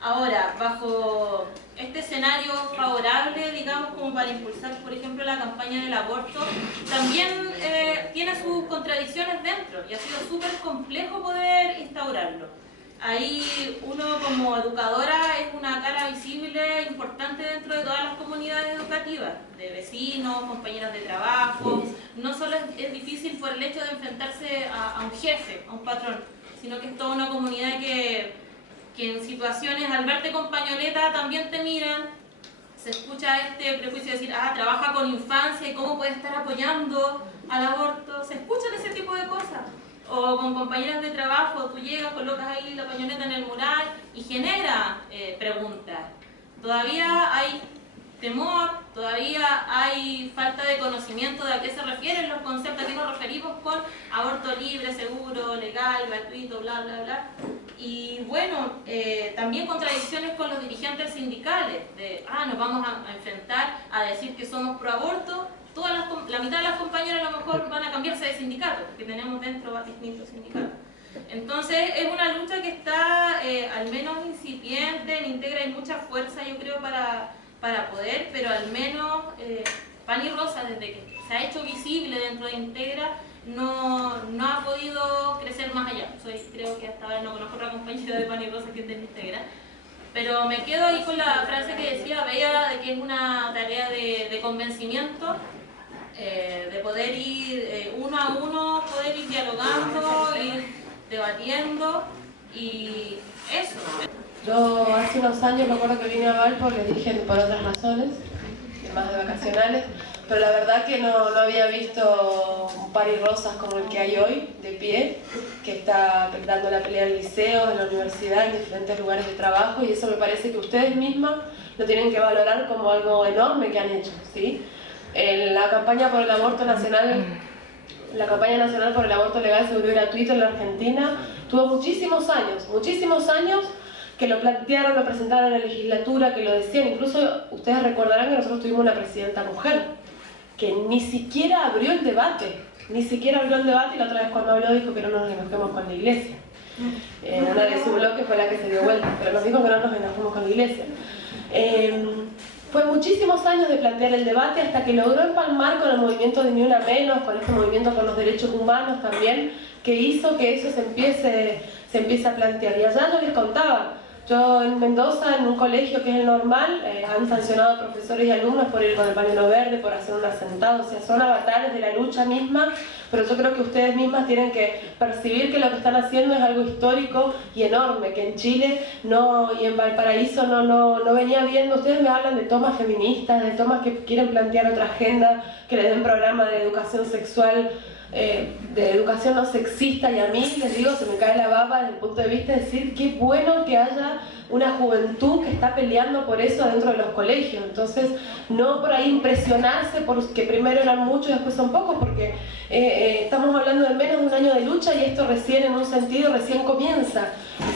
Ahora, bajo este escenario favorable, digamos, como para impulsar, por ejemplo, la campaña del aborto, también tiene sus contradicciones dentro y ha sido súper complejo poder instaurarlo. Ahí uno como educadora es una cara visible importante dentro de todas las comunidades educativas, de vecinos, compañeros de trabajo. No solo es difícil por el hecho de enfrentarse a un jefe, a un patrón, sino que es toda una comunidad que que en situaciones al verte con pañoleta también te miran. Se escucha este prejuicio de decir, trabaja con infancia y cómo puede estar apoyando al aborto. Se escuchan ese tipo de cosas. O con compañeras de trabajo, tú llegas, colocas ahí la pañoleta en el mural y genera preguntas. Todavía hay temor, todavía hay falta de conocimiento de a qué se refieren los conceptos, a qué nos referimos con aborto libre, seguro, legal, gratuito, bla, bla, bla. Y bueno, también contradicciones con los dirigentes sindicales, de, nos vamos a enfrentar a decir que somos pro aborto, la mitad de las compañeras a lo mejor van a cambiarse de sindicato, porque tenemos dentro distintos sindicatos. Entonces es una lucha que está al menos incipiente, en Integra hay mucha fuerza yo creo para poder, pero al menos Pan y Rosa desde que se ha hecho visible dentro de Integra no ha podido crecer más allá. Creo que hasta ahora no conozco otra compañera de Pan y Rosa que esté en Integra. Pero me quedo ahí con la frase que decía Bea, de que es una tarea de convencimiento, de poder ir uno a uno, poder ir dialogando, ir debatiendo y eso. Yo hace unos años me acuerdo que vine a Valpo, les dije por otras razones, más de vacacionales, pero la verdad que no había visto un par y rosas como el que hay hoy, de pie, que está dando la pelea en liceos, en la universidad, en diferentes lugares de trabajo, y eso me parece que ustedes mismas lo tienen que valorar como algo enorme que han hecho, ¿sí? La campaña por el aborto nacional, la campaña nacional por el aborto legal, seguro y gratuito en la Argentina, tuvo muchísimos años que lo plantearon, lo presentaron en la legislatura, que lo decían. Incluso ustedes recordarán que nosotros tuvimos una presidenta mujer, que ni siquiera abrió el debate, y la otra vez cuando habló dijo que no nos enojemos con la iglesia. Una de su bloque fue la que se dio vuelta, pero nos dijo que no nos enojemos con la iglesia. Fue muchísimos años de plantear el debate hasta que logró empalmar con el movimiento de Ni Una Menos, con este movimiento por los derechos humanos también, que hizo que eso se empiece a plantear. Y allá yo les contaba, yo en Mendoza, en un colegio que es el Normal, han sancionado a profesores y alumnos por ir con el pañuelo verde, por hacer un asentado, o sea, son avatares de la lucha misma, pero yo creo que ustedes mismas tienen que percibir que lo que están haciendo es algo histórico y enorme, que en Chile y en Valparaíso no venía viendo. Ustedes me hablan de tomas feministas, de tomas que quieren plantear otra agenda, que les den programa de educación sexual, de educación no sexista, y a mí les digo, se me cae la baba desde el punto de vista de decir qué bueno que haya una juventud que está peleando por eso dentro de los colegios. Entonces no por ahí impresionarse porque primero eran muchos y después son pocos, porque estamos hablando de menos de un año de lucha y esto recién en un sentido recién comienza,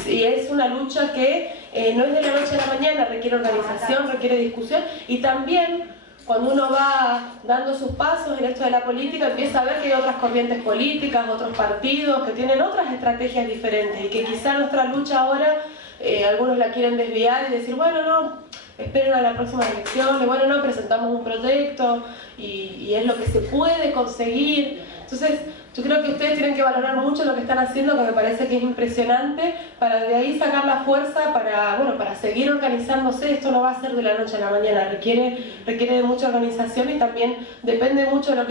y es una lucha que no es de la noche a la mañana, requiere organización, requiere discusión, y también cuando uno va dando sus pasos en esto de la política, empieza a ver que hay otras corrientes políticas, otros partidos que tienen otras estrategias diferentes, y que quizá nuestra lucha ahora, algunos la quieren desviar y decir, bueno, no, esperen a la próxima elección, y bueno, no, presentamos un proyecto y es lo que se puede conseguir. Entonces, yo creo que ustedes tienen que valorar mucho lo que están haciendo, que me parece que es impresionante, para de ahí sacar la fuerza para seguir organizándose. Esto no va a ser de la noche a la mañana, requiere de mucha organización y también depende mucho de lo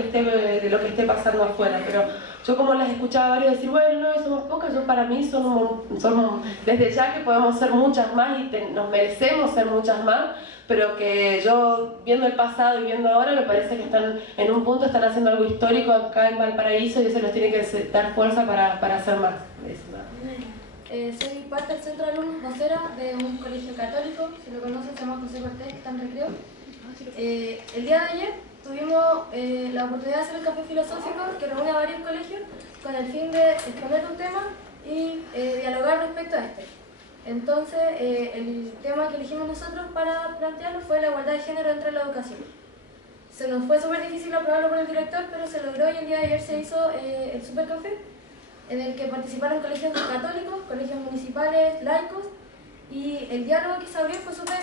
que esté pasando afuera. Pero yo, como las escuchaba varios decir, bueno, no, somos pocas, para mí son desde ya que podemos ser muchas más y nos merecemos ser muchas más, pero que yo, viendo el pasado y viendo ahora, me parece que están en un punto, están haciendo algo histórico acá en Valparaíso, y eso les tiene que dar fuerza para hacer más. Soy parte del centro de alumnos vocera de un colegio católico, si lo conocen, se llama José Cortés, que está en Recreo. El día de ayer tuvimos la oportunidad de hacer el café filosófico que reúne a varios colegios con el fin de exponer un tema y dialogar respecto a este. Entonces, el tema que elegimos nosotros para plantearlo fue la igualdad de género dentro de la educación. Se nos fue súper difícil aprobarlo por el director, pero se logró, y el día de ayer se hizo el supercafé, en el que participaron colegios católicos, colegios municipales, laicos, y el diálogo que se abrió fue súper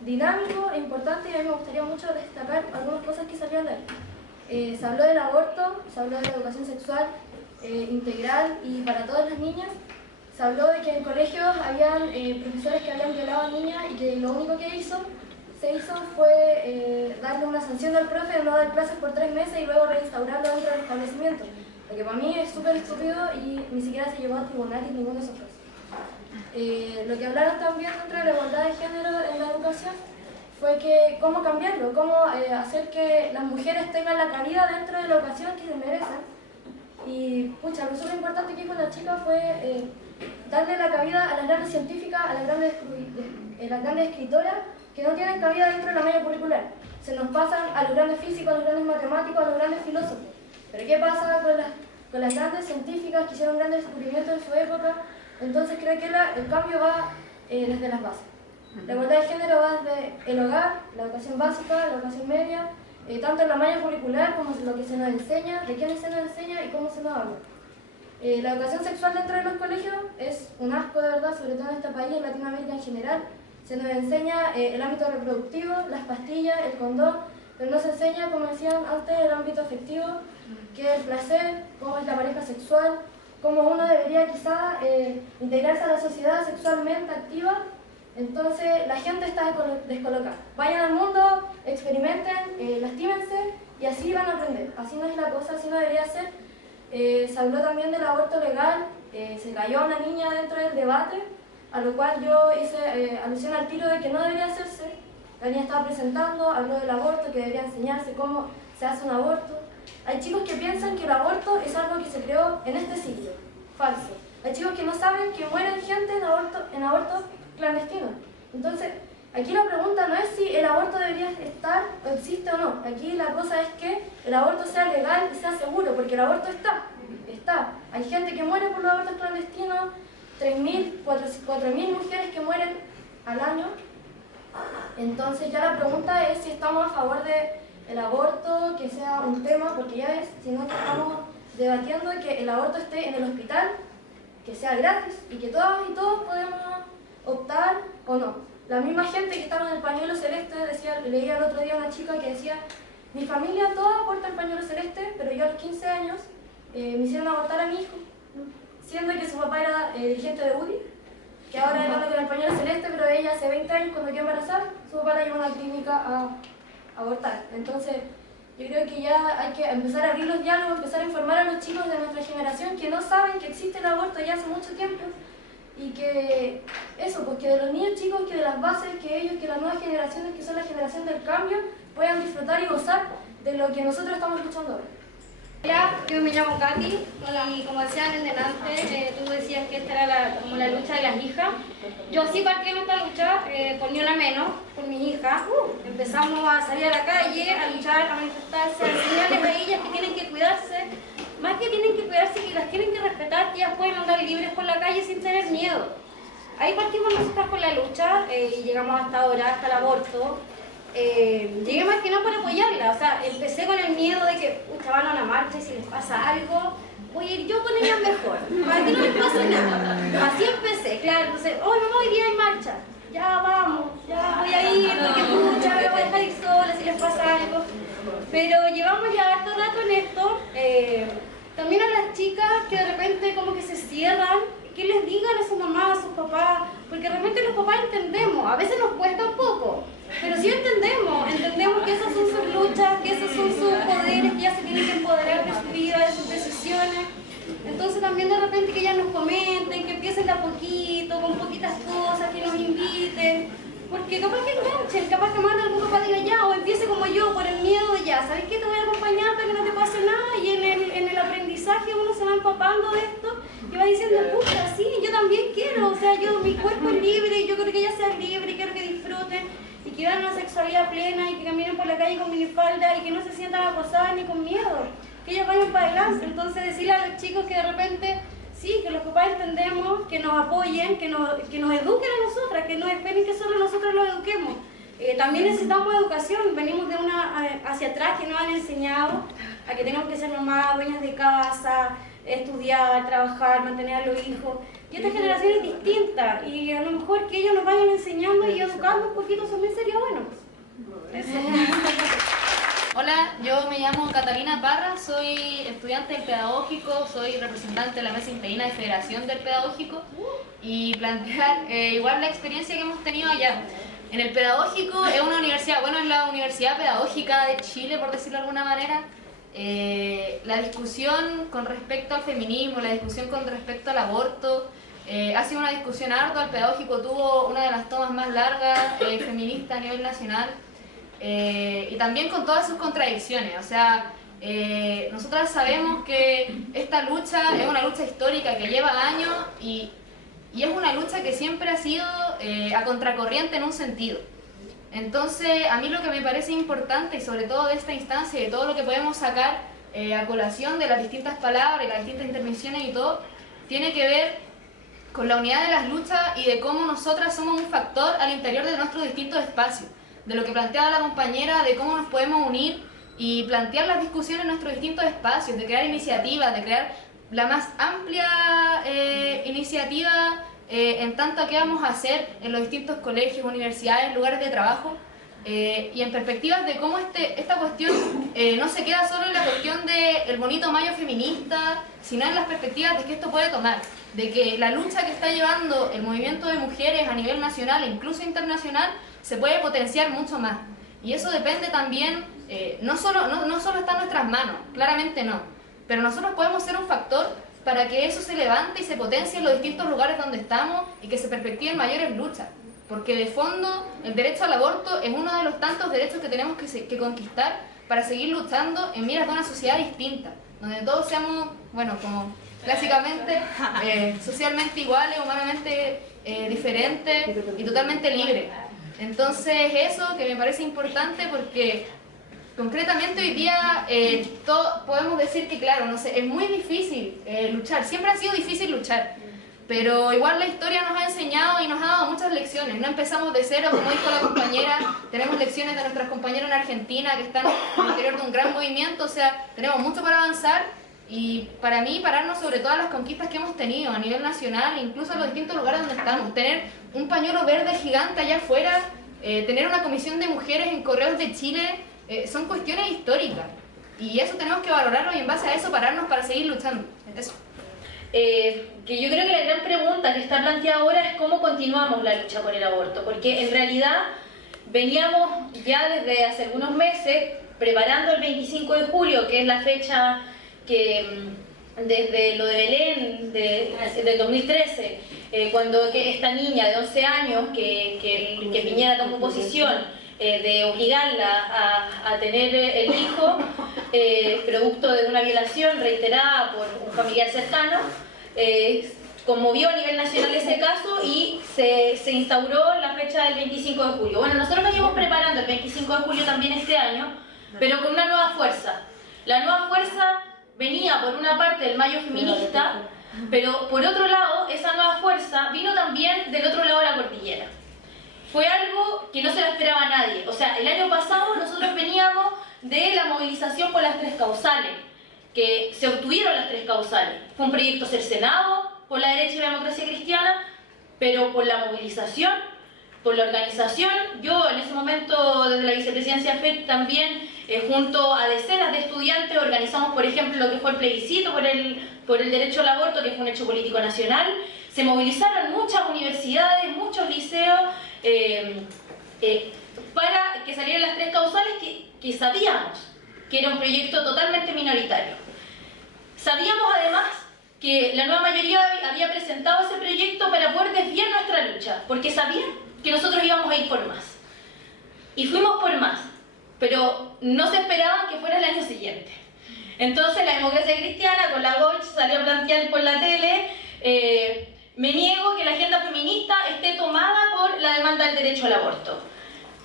dinámico e importante, y a mí me gustaría mucho destacar algunas cosas que salieron de ahí. Se habló del aborto, se habló de la educación sexual integral y para todas las niñas. Se habló de que en colegios habían profesores que habían violado a niñas y que lo único que se hizo fue darle una sanción al profe de no dar clases por 3 meses y luego reinstaurarlo dentro del establecimiento. Lo que para mí es súper estúpido y ni siquiera se llevó a tribunal en ninguno de esos casos. Lo que hablaron también dentro de la igualdad de género en la educación fue que cómo cambiarlo, cómo hacer que las mujeres tengan la cabida dentro de la educación que se merecen. Y pucha, lo súper importante que dijo la chica fue darle la cabida a las grandes científicas, a las grandes escritoras que no tienen cabida dentro de la malla curricular. Se nos pasan a los grandes físicos, a los grandes matemáticos, a los grandes filósofos. Pero ¿qué pasa con las grandes científicas que hicieron grandes descubrimientos en su época? Entonces creo que el cambio va desde las bases. La igualdad de género va desde el hogar, la educación básica, la educación media, tanto en la malla curricular como en lo que se nos enseña, de quiénes se nos enseña y cómo se nos habla. La educación sexual dentro de los colegios es un asco de verdad, sobre todo en este país y en Latinoamérica en general. Se nos enseña el ámbito reproductivo, las pastillas, el condón, pero no se enseña, como decían antes, el ámbito afectivo, que es el placer, cómo es la pareja sexual, cómo uno debería quizá integrarse a la sociedad sexualmente activa. Entonces la gente está descolocada. Vayan al mundo, experimenten, lastímense y así van a aprender. Así no es la cosa, así no debería ser. Se habló también del aborto legal, se cayó una niña dentro del debate, a lo cual yo hice alusión al tiro de que no debería hacerse. La niña estaba presentando, habló del aborto, que debería enseñarse cómo se hace un aborto. Hay chicos que piensan que el aborto es algo que se creó en este siglo. Falso. Hay chicos que no saben que mueren gente en abortos clandestinos. Entonces, aquí la pregunta no es si el aborto debería estar o existe o no. Aquí la cosa es que el aborto sea legal y sea seguro, porque el aborto está. Hay gente que muere por los abortos clandestinos, 3.000, 4.000 mujeres que mueren al año. Entonces ya la pregunta es si estamos a favor del aborto, que sea un tema, porque ya es, sino que estamos debatiendo que el aborto esté en el hospital, que sea gratis y que todas y todos podemos optar o no. La misma gente que estaba en el pañuelo celeste, leía el otro día una chica que decía: mi familia toda porta el pañuelo celeste, pero yo a los 15 años me hicieron abortar a mi hijo, siendo que su papá era dirigente de UDI, que ahora anda con el pañuelo celeste, pero ella hace 20 años cuando quedó embarazada, su papá la llevó a una clínica a abortar. Entonces yo creo que ya hay que empezar a abrir los diálogos, empezar a informar a los chicos de nuestra generación que no saben que existe el aborto ya hace mucho tiempo, y que eso, pues que de los niños chicos, que de las bases, que las nuevas generaciones, que son la generación del cambio, puedan disfrutar y gozar de lo que nosotros estamos luchando ahora. Hola, yo me llamo Katy y como decían en delante, tú decías que esta era como la lucha de las hijas. Yo sí partí en esta lucha por Ni Una Menos, por mis hijas. Empezamos a salir a la calle, a luchar, a manifestarse, a enseñarles a ellas que tienen que cuidarse. Más que tienen que cuidarse, que las tienen que respetar, que ellas pueden andar libres por la calle sin tener miedo. Ahí partimos nosotras con la lucha y llegamos hasta ahora, hasta el aborto. Llegué más que no para apoyarla, o sea, empecé con el miedo de que van a una marcha y si les pasa algo, voy a ir yo con ellas mejor, para que no les pase nada. Así empecé, claro, entonces, oh mamá, hoy día hay marcha, ya vamos, ya voy a ir, porque pucha, me voy a dejar ir sola si les pasa algo. Pero llevamos ya harto rato en esto, también a las chicas que de repente como que se cierran, que les digan a su mamá, a sus papás, porque de repente los papás entendemos, a veces nos cuesta un poco, pero sí entendemos que esas son sus luchas, que esos son sus poderes, que ellas se tienen que empoderar de su vida, de sus decisiones. Entonces también de repente que ellas nos comenten, que empiecen de a poquito, con poquitas cosas, que nos inviten, porque capaz que enganchen, capaz que manden algún papá diga ya, o empiece como yo, por el miedo de ya, ¿sabes qué? Te voy a acompañar para que no te pase nada, y en el aprendizaje uno se va empapando de esto y va diciendo, puta, sí, yo también quiero, o sea, mi cuerpo es libre, y yo quiero que ellas sean libres, quiero que disfruten, y que vean una sexualidad plena, y que caminen por la calle con minifalda, y que no se sientan acosadas ni con miedo, que ellas vayan para adelante. Entonces decirle a los chicos que de repente, sí, que los papás entendemos, que nos apoyen, que nos eduquen a nosotras, que no esperen que solo nosotros los eduquemos. También necesitamos educación, venimos de hacia atrás que nos han enseñado a que tenemos que ser mamás, dueñas de casa, estudiar, trabajar, mantener a los hijos. Y esta generación es distinta, y a lo mejor que ellos nos vayan enseñando y educando un poquito también sería bueno. Eso. Hola, yo me llamo Catalina Parra, soy estudiante del Pedagógico, soy representante de la Mesa Interina de Federación del Pedagógico, y plantear igual la experiencia que hemos tenido allá. En el Pedagógico es una universidad, bueno, es la Universidad Pedagógica de Chile, por decirlo de alguna manera. La discusión con respecto al feminismo, la discusión con respecto al aborto, ha sido una discusión ardua. El pedagógico tuvo una de las tomas más largas feministas a nivel nacional, y también con todas sus contradicciones. O sea, nosotras sabemos que esta lucha es una lucha histórica que lleva años y es una lucha que siempre ha sido a contracorriente en un sentido. Entonces, a mí lo que me parece importante, y sobre todo de esta instancia y de todo lo que podemos sacar a colación de las distintas palabras y las distintas intervenciones y todo, tiene que ver con la unidad de las luchas y de cómo nosotras somos un factor al interior de nuestros distintos espacios, de lo que planteaba la compañera, de cómo nos podemos unir y plantear las discusiones en nuestros distintos espacios, de crear iniciativas, de crear la más amplia iniciativa en tanto que vamos a hacer en los distintos colegios, universidades, lugares de trabajo, y en perspectivas de cómo esta cuestión no se queda solo en la cuestión del bonito mayo feminista, sino en las perspectivas de que esto puede tomar, de que la lucha que está llevando el movimiento de mujeres a nivel nacional e incluso internacional se puede potenciar mucho más. Y eso depende también, no solo está en nuestras manos, claramente no, pero nosotros podemos ser un factor para que eso se levante y se potencie en los distintos lugares donde estamos y que se perspectiven mayores luchas. Porque de fondo el derecho al aborto es uno de los tantos derechos que tenemos que conquistar para seguir luchando en miras de una sociedad distinta, donde todos seamos, bueno, como clásicamente, socialmente iguales, humanamente diferentes y totalmente libres. Entonces eso que me parece importante porque concretamente hoy día podemos decir que claro, no sé, es muy difícil luchar, siempre ha sido difícil luchar, pero igual la historia nos ha enseñado y nos ha dado muchas lecciones. No empezamos de cero, como dijo la compañera, tenemos lecciones de nuestras compañeras en Argentina que están en el interior de un gran movimiento, o sea, tenemos mucho para avanzar y para mí pararnos sobre todas las conquistas que hemos tenido a nivel nacional, incluso en los distintos lugares donde estamos, tener un pañuelo verde gigante allá afuera, tener una comisión de mujeres en Correos de Chile, son cuestiones históricas y eso tenemos que valorarlo y en base a eso pararnos para seguir luchando. Eso. Que yo creo que la gran pregunta que está planteada ahora es cómo continuamos la lucha por el aborto, porque en realidad veníamos ya desde hace algunos meses preparando el 25 de julio, que es la fecha que desde lo de Belén del 2013, cuando esta niña de 11 años que Piñera tomó posición de obligarla a tener el hijo, producto de una violación reiterada por un familiar cercano, conmovió a nivel nacional ese caso y se instauró la fecha del 25 de julio. Bueno, nosotros veníamos preparando el 25 de julio también este año, pero con una nueva fuerza. La nueva fuerza venía por una parte del mayo feminista, pero por otro lado, esa nueva fuerza vino también del otro lado de la cordillera. Fue algo que no se lo esperaba a nadie. O sea, el año pasado nosotros veníamos de la movilización por las 3 causales, que se obtuvieron las 3 causales. Fue un proyecto cercenado por la derecha y la democracia cristiana, pero por la movilización, por la organización. Yo en ese momento, desde la vicepresidencia FED también, junto a decenas de estudiantes, organizamos, por ejemplo, lo que fue el plebiscito por el derecho al aborto, que fue un hecho político nacional. Se movilizaron muchas universidades, muchos liceos, para que salieran las 3 causales que sabíamos que era un proyecto totalmente minoritario. Sabíamos además que la nueva mayoría había presentado ese proyecto para poder desviar nuestra lucha, porque sabían que nosotros íbamos a ir por más. Y fuimos por más, pero no se esperaban que fuera el año siguiente. Entonces la democracia cristiana con la Goich salió a plantear por la tele: me niego que la agenda feminista esté tomada por la demanda del derecho al aborto.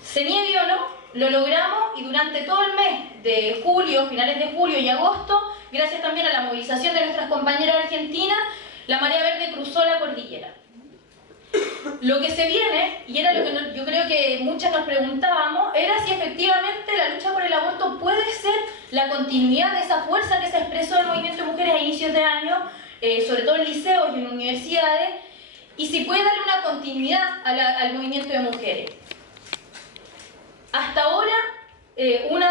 Se niegue o no, lo logramos y durante todo el mes de julio, finales de julio y agosto, gracias también a la movilización de nuestras compañeras argentinas, la marea verde cruzó la cordillera. Lo que se viene, y era lo que yo creo que muchas nos preguntábamos, era si efectivamente la lucha por el aborto puede ser la continuidad de esa fuerza que se expresó en el movimiento de mujeres a inicios de año, sobre todo en liceos y en universidades, y si puede darle una continuidad al movimiento de mujeres. Hasta ahora, uno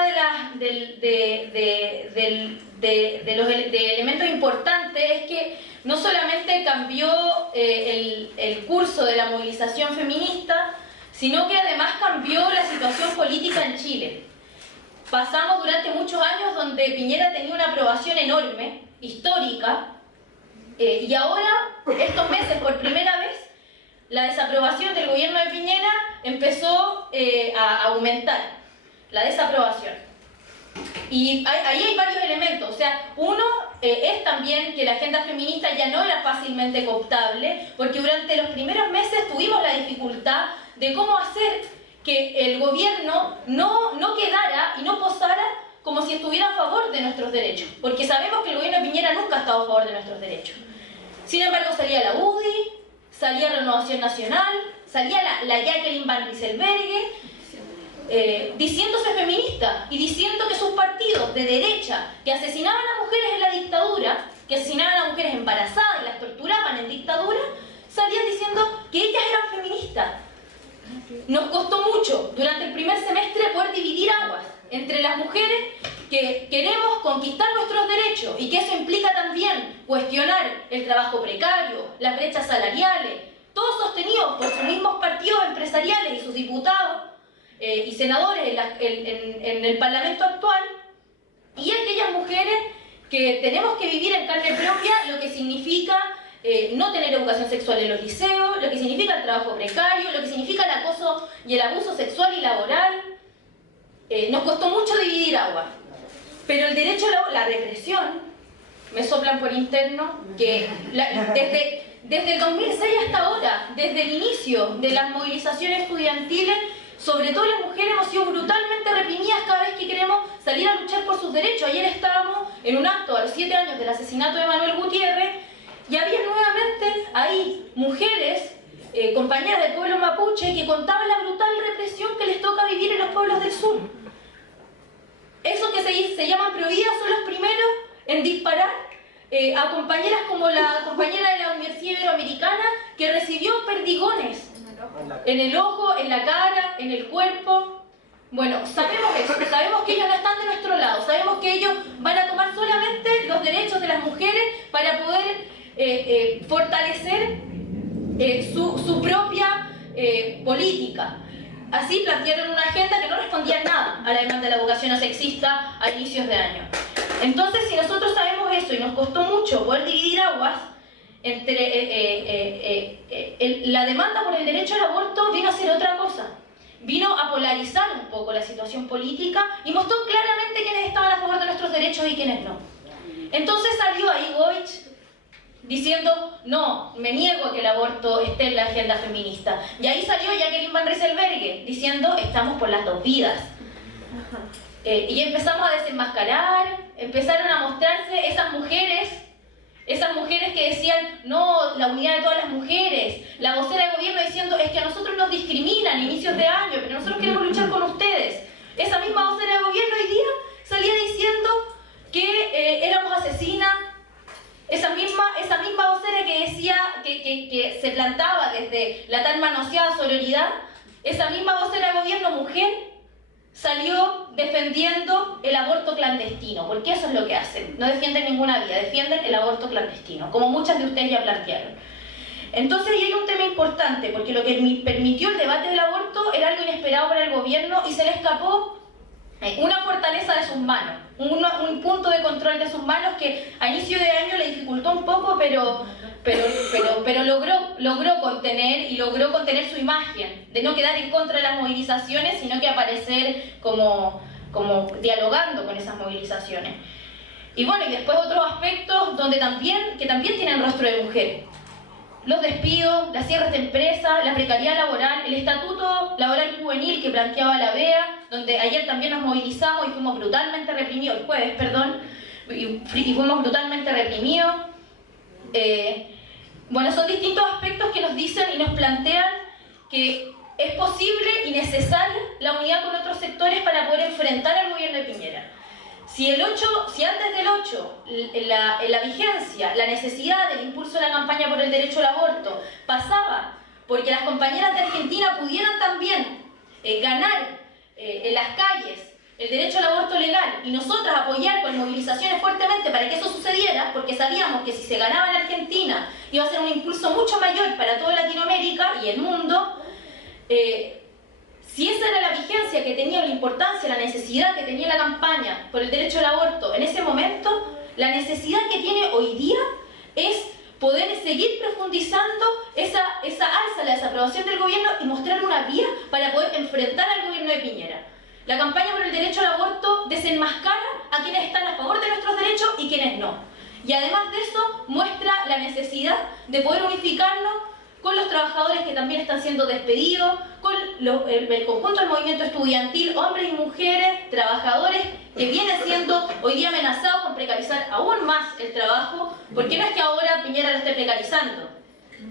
de los elementos importantes es que no solamente cambió el curso de la movilización feminista, sino que además cambió la situación política en Chile. Pasamos durante muchos años donde Piñera tenía una aprobación enorme, histórica, y ahora, estos meses por primera vez, la desaprobación del gobierno de Piñera empezó a aumentar, la desaprobación. Y ahí hay varios elementos, o sea, uno es también que la agenda feminista ya no era fácilmente cooptable, porque durante los primeros meses tuvimos la dificultad de cómo hacer que el gobierno no quedara y no posara como si estuviera a favor de nuestros derechos, porque sabemos que el gobierno de Piñera nunca ha estado a favor de nuestros derechos. Sin embargo, salía la UDI, salía Renovación Nacional, salía la Jacqueline Van Rieselberghe, diciéndose feminista y diciendo que sus partidos de derecha que asesinaban a mujeres en la dictadura, que asesinaban a mujeres embarazadas y las torturaban en dictadura, salían diciendo que ellas eran feministas. Nos costó mucho durante el primer semestre poder dividir aguas entre las mujeres que queremos conquistar nuestros derechos y que eso implica también cuestionar el trabajo precario, las brechas salariales, todos sostenidos por sus mismos partidos empresariales y sus diputados y senadores en el Parlamento actual, y aquellas mujeres que tenemos que vivir en carne propia lo que significa no tener educación sexual en los liceos, lo que significa el trabajo precario, lo que significa el acoso y el abuso sexual y laboral. Nos costó mucho dividir agua, pero el derecho a la represión, me soplan por interno, que desde el 2006 hasta ahora, desde el inicio de las movilizaciones estudiantiles, sobre todo las mujeres hemos sido brutalmente reprimidas cada vez que queremos salir a luchar por sus derechos. Ayer estábamos en un acto a los 7 años del asesinato de Manuel Gutiérrez y había nuevamente ahí mujeres, compañeras del pueblo mapuche, que contaban la brutal represión que les toca vivir en los pueblos del sur. Esos que se llaman prohibidas son los primeros en disparar a compañeras como la compañera de la Universidad Iberoamericana, que recibió perdigones en el ojo, en la cara, en el cuerpo. Bueno, sabemos eso, sabemos que ellos no están de nuestro lado, sabemos que ellos van a tomar solamente los derechos de las mujeres para poder fortalecer su propia política. Así plantearon una agenda que no respondía nada a la demanda de la educación no sexista a inicios de año. Entonces, si nosotros sabemos eso y nos costó mucho poder dividir aguas, la demanda por el derecho al aborto vino a ser otra cosa. Vino a polarizar un poco la situación política y mostró claramente quiénes estaban a favor de nuestros derechos y quiénes no. Entonces salió ahí Goich diciendo, no, me niego a que el aborto esté en la agenda feminista. Y ahí salió Jacqueline Van Rieselberghe diciendo, estamos por las dos vidas. Y empezamos a desenmascarar, empezaron a mostrarse esas mujeres que decían, no, la unidad de todas las mujeres, la vocera de gobierno diciendo, es que a nosotros nos discriminan a inicios de año, pero nosotros queremos luchar con ustedes. Esa misma vocera de gobierno hoy día salía diciendo que éramos asesinas. Esa misma vocera que decía que se plantaba desde la tan manoseada sororidad, esa misma vocera de gobierno mujer salió defendiendo el aborto clandestino, porque eso es lo que hacen, no defienden ninguna vida, defienden el aborto clandestino, como muchas de ustedes ya plantearon. Entonces ahí hay un tema importante, porque lo que permitió el debate del aborto era algo inesperado para el gobierno y se le escapó una fortaleza de sus manos, un punto de control de sus manos que a inicio de año le dificultó un poco, pero logró contener su imagen, de no quedar en contra de las movilizaciones, sino que aparecer como dialogando con esas movilizaciones. Y bueno, y después otros aspectos que también tienen rostro de mujer. Los despidos, las cierres de empresa, la precariedad laboral, el estatuto laboral juvenil que planteaba la BEA, donde ayer también nos movilizamos y fuimos brutalmente reprimidos, el jueves, perdón, y fuimos brutalmente reprimidos. Bueno, son distintos aspectos que nos dicen y nos plantean que es posible y necesaria la unidad con otros sectores para poder enfrentar al gobierno de Piñera. Si antes del 8, la vigencia, la necesidad del impulso de la campaña por el derecho al aborto pasaba porque las compañeras de Argentina pudieran también ganar en las calles el derecho al aborto legal y nosotras apoyar con movilizaciones fuertemente para que eso sucediera, porque sabíamos que si se ganaba en Argentina iba a ser un impulso mucho mayor para toda Latinoamérica y el mundo. Si esa era la vigencia que tenía, la importancia, la necesidad que tenía la campaña por el derecho al aborto en ese momento, la necesidad que tiene hoy día es poder seguir profundizando la desaprobación del gobierno y mostrar una vía para poder enfrentar al gobierno de Piñera. La campaña por el derecho al aborto desenmascara a quienes están a favor de nuestros derechos y quienes no. Y además de eso, muestra la necesidad de poder unificarnos con los trabajadores que también están siendo despedidos, con el conjunto del movimiento estudiantil, hombres y mujeres, trabajadores que vienen siendo hoy día amenazados con precarizar aún más el trabajo, porque no es que ahora Piñera lo esté precarizando,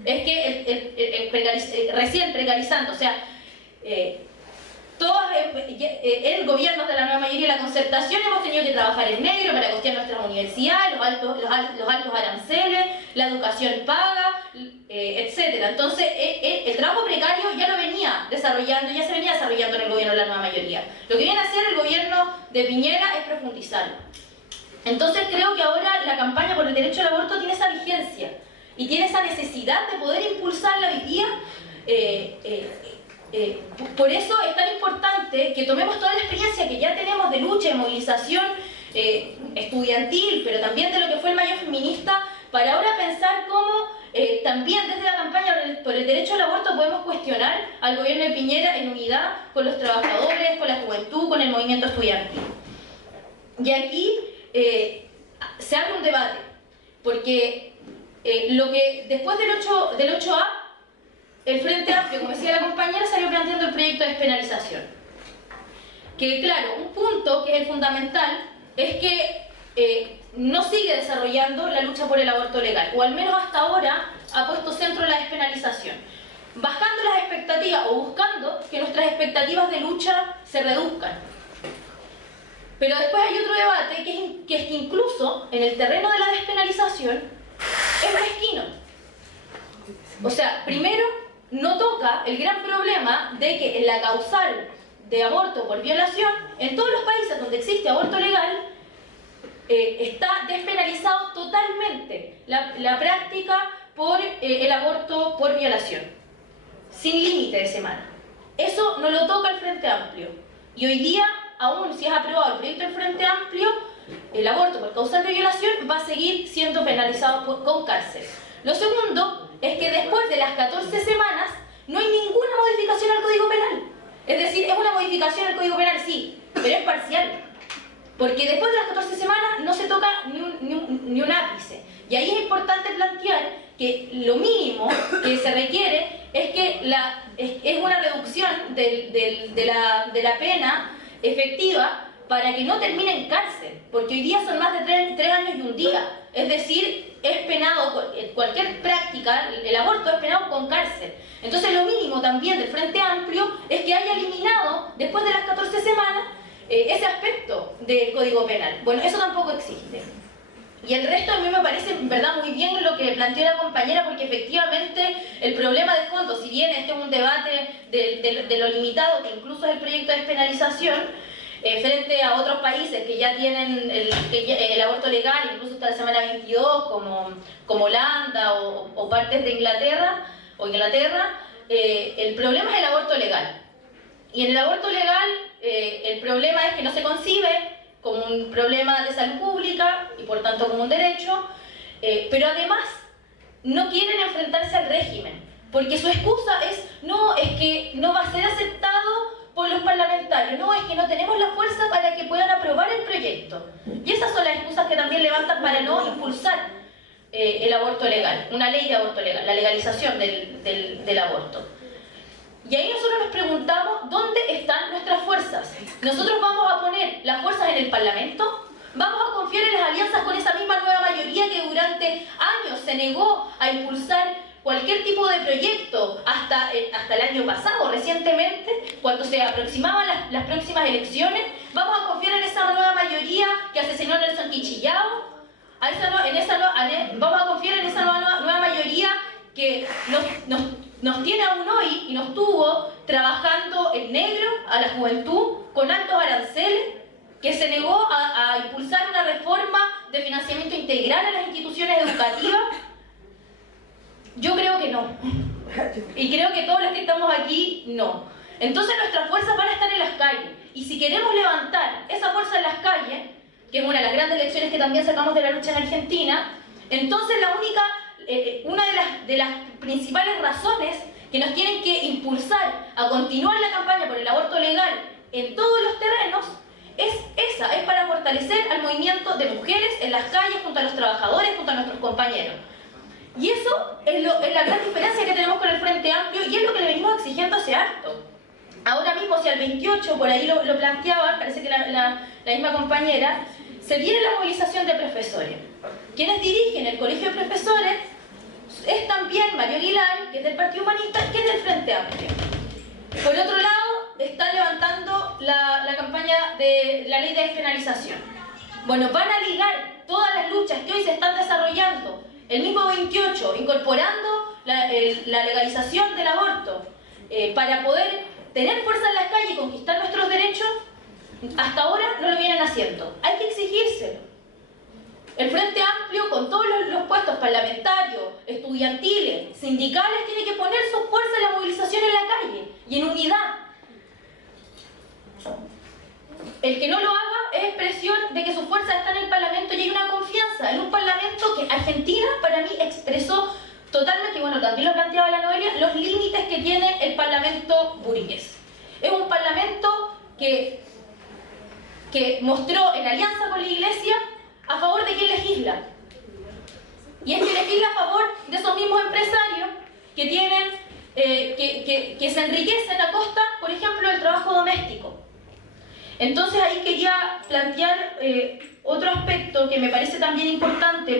es que recién precarizando, o sea, todos el gobierno de la nueva mayoría de la concertación hemos tenido que trabajar en negro para costear nuestras universidades, los altos aranceles, la educación paga, etcétera. Entonces el trabajo precario ya lo venía desarrollando, ya se venía desarrollando en el gobierno de la nueva mayoría. Lo que viene a hacer el gobierno de Piñera es profundizarlo. Entonces creo que ahora la campaña por el derecho al aborto tiene esa vigencia y tiene esa necesidad de poder impulsarla hoy día. Por eso es tan importante que tomemos toda la experiencia que ya tenemos de lucha, de movilización estudiantil, pero también de lo que fue el mayo feminista, para ahora pensar cómo también desde la campaña por el derecho al aborto podemos cuestionar al gobierno de Piñera en unidad con los trabajadores, con la juventud, con el movimiento estudiantil. Y aquí se abre un debate, porque lo que después del 8A, el Frente Amplio, como decía la compañera, salió planteando el proyecto de despenalización. Que claro, un punto que es el fundamental es que no sigue desarrollando la lucha por el aborto legal, o al menos hasta ahora ha puesto centro en la despenalización, bajando las expectativas o buscando que nuestras expectativas de lucha se reduzcan. Pero después hay otro debate que es que incluso en el terreno de la despenalización es mezquino. O sea, primero, no toca el gran problema de que en la causal de aborto por violación, en todos los países donde existe aborto legal, está despenalizado totalmente la práctica por el aborto por violación, sin límite de semana. Eso no lo toca el Frente Amplio. Y hoy día, aún si es aprobado el proyecto del Frente Amplio, el aborto por causal de violación va a seguir siendo penalizado con cárcel. Lo segundo es que después de las 14 semanas no hay ninguna modificación al Código Penal. Es decir, es una modificación al Código Penal, sí, pero es parcial. Porque después de las 14 semanas no se toca ni un ápice. Y ahí es importante plantear que lo mínimo que se requiere es que es una reducción de la pena efectiva para que no termine en cárcel, porque hoy día son más de 3 años y un día. Es decir, es penado, cualquier práctica, el aborto es penado con cárcel. Entonces lo mínimo también del Frente Amplio es que haya eliminado, después de las 14 semanas, ese aspecto del Código Penal. Bueno, eso tampoco existe. Y el resto a mí me parece, en verdad, muy bien lo que planteó la compañera, porque efectivamente el problema de fondo, si bien este es un debate de lo limitado, que incluso es el proyecto de despenalización, frente a otros países que ya tienen el aborto legal, incluso hasta la semana 22, como Holanda o partes de Inglaterra, el problema es el aborto legal. Y en el aborto legal, el problema es que no se concibe como un problema de salud pública y por tanto como un derecho, pero además no quieren enfrentarse al régimen, porque su excusa es que no va a ser aceptado por los parlamentarios, no, es que no tenemos la fuerza para que puedan aprobar el proyecto. Y esas son las excusas que también levantan para no impulsar el aborto legal, una ley de aborto legal, la legalización del aborto. Y ahí nosotros nos preguntamos, ¿dónde están nuestras fuerzas? ¿Nosotros vamos a poner las fuerzas en el Parlamento? ¿Vamos a confiar en las alianzas con esa misma nueva mayoría que durante años se negó a impulsar cualquier tipo de proyecto hasta el año pasado, recientemente, cuando se aproximaban las próximas elecciones? ¿Vamos a confiar en esa nueva mayoría que asesinó a Nelson Quinchillao? ¿Vamos a confiar en esa nueva mayoría que nos tiene aún hoy y nos tuvo trabajando en negro a la juventud con altos aranceles, que se negó a impulsar una reforma de financiamiento integral a las instituciones educativas? Yo creo que no. Y creo que todos los que estamos aquí, no. Entonces nuestras fuerzas van a estar en las calles. Y si queremos levantar esa fuerza en las calles, que es una de las grandes lecciones que también sacamos de la lucha en Argentina, entonces una de las principales razones que nos tienen que impulsar a continuar la campaña por el aborto legal en todos los terrenos, es para fortalecer al movimiento de mujeres en las calles, junto a los trabajadores, junto a nuestros compañeros. Y eso es la gran diferencia que tenemos con el Frente Amplio y es lo que le venimos exigiendo hace harto. Ahora mismo, si al 28, por ahí lo planteaban, parece que la misma compañera, se viene la movilización de profesores. Quienes dirigen el Colegio de Profesores es también Mario Aguilar, que es del Partido Humanista, que es del Frente Amplio. Por otro lado, están levantando la campaña de la ley de despenalización. Bueno, van a ligar todas las luchas que hoy se están desarrollando el mismo 28, incorporando la legalización del aborto, para poder tener fuerza en las calles y conquistar nuestros derechos. Hasta ahora no lo vienen haciendo. Hay que exigírselo. El Frente Amplio, con todos los puestos parlamentarios, estudiantiles, sindicales, tiene que poner su fuerza en la movilización en la calle y en unidad. El que no lo haga es expresión de que su fuerza está en el Parlamento y hay una confianza en un Parlamento que Argentina, para mí, expresó totalmente, y bueno, también lo planteaba la Noelia, los límites que tiene el Parlamento burgués. Es un Parlamento que mostró en alianza con la Iglesia a favor de quien legisla. Y es que legisla a favor de esos mismos empresarios que tienen, que se enriquecen a costa, por ejemplo, del trabajo doméstico. Entonces ahí quería plantear otro aspecto que me parece también importante,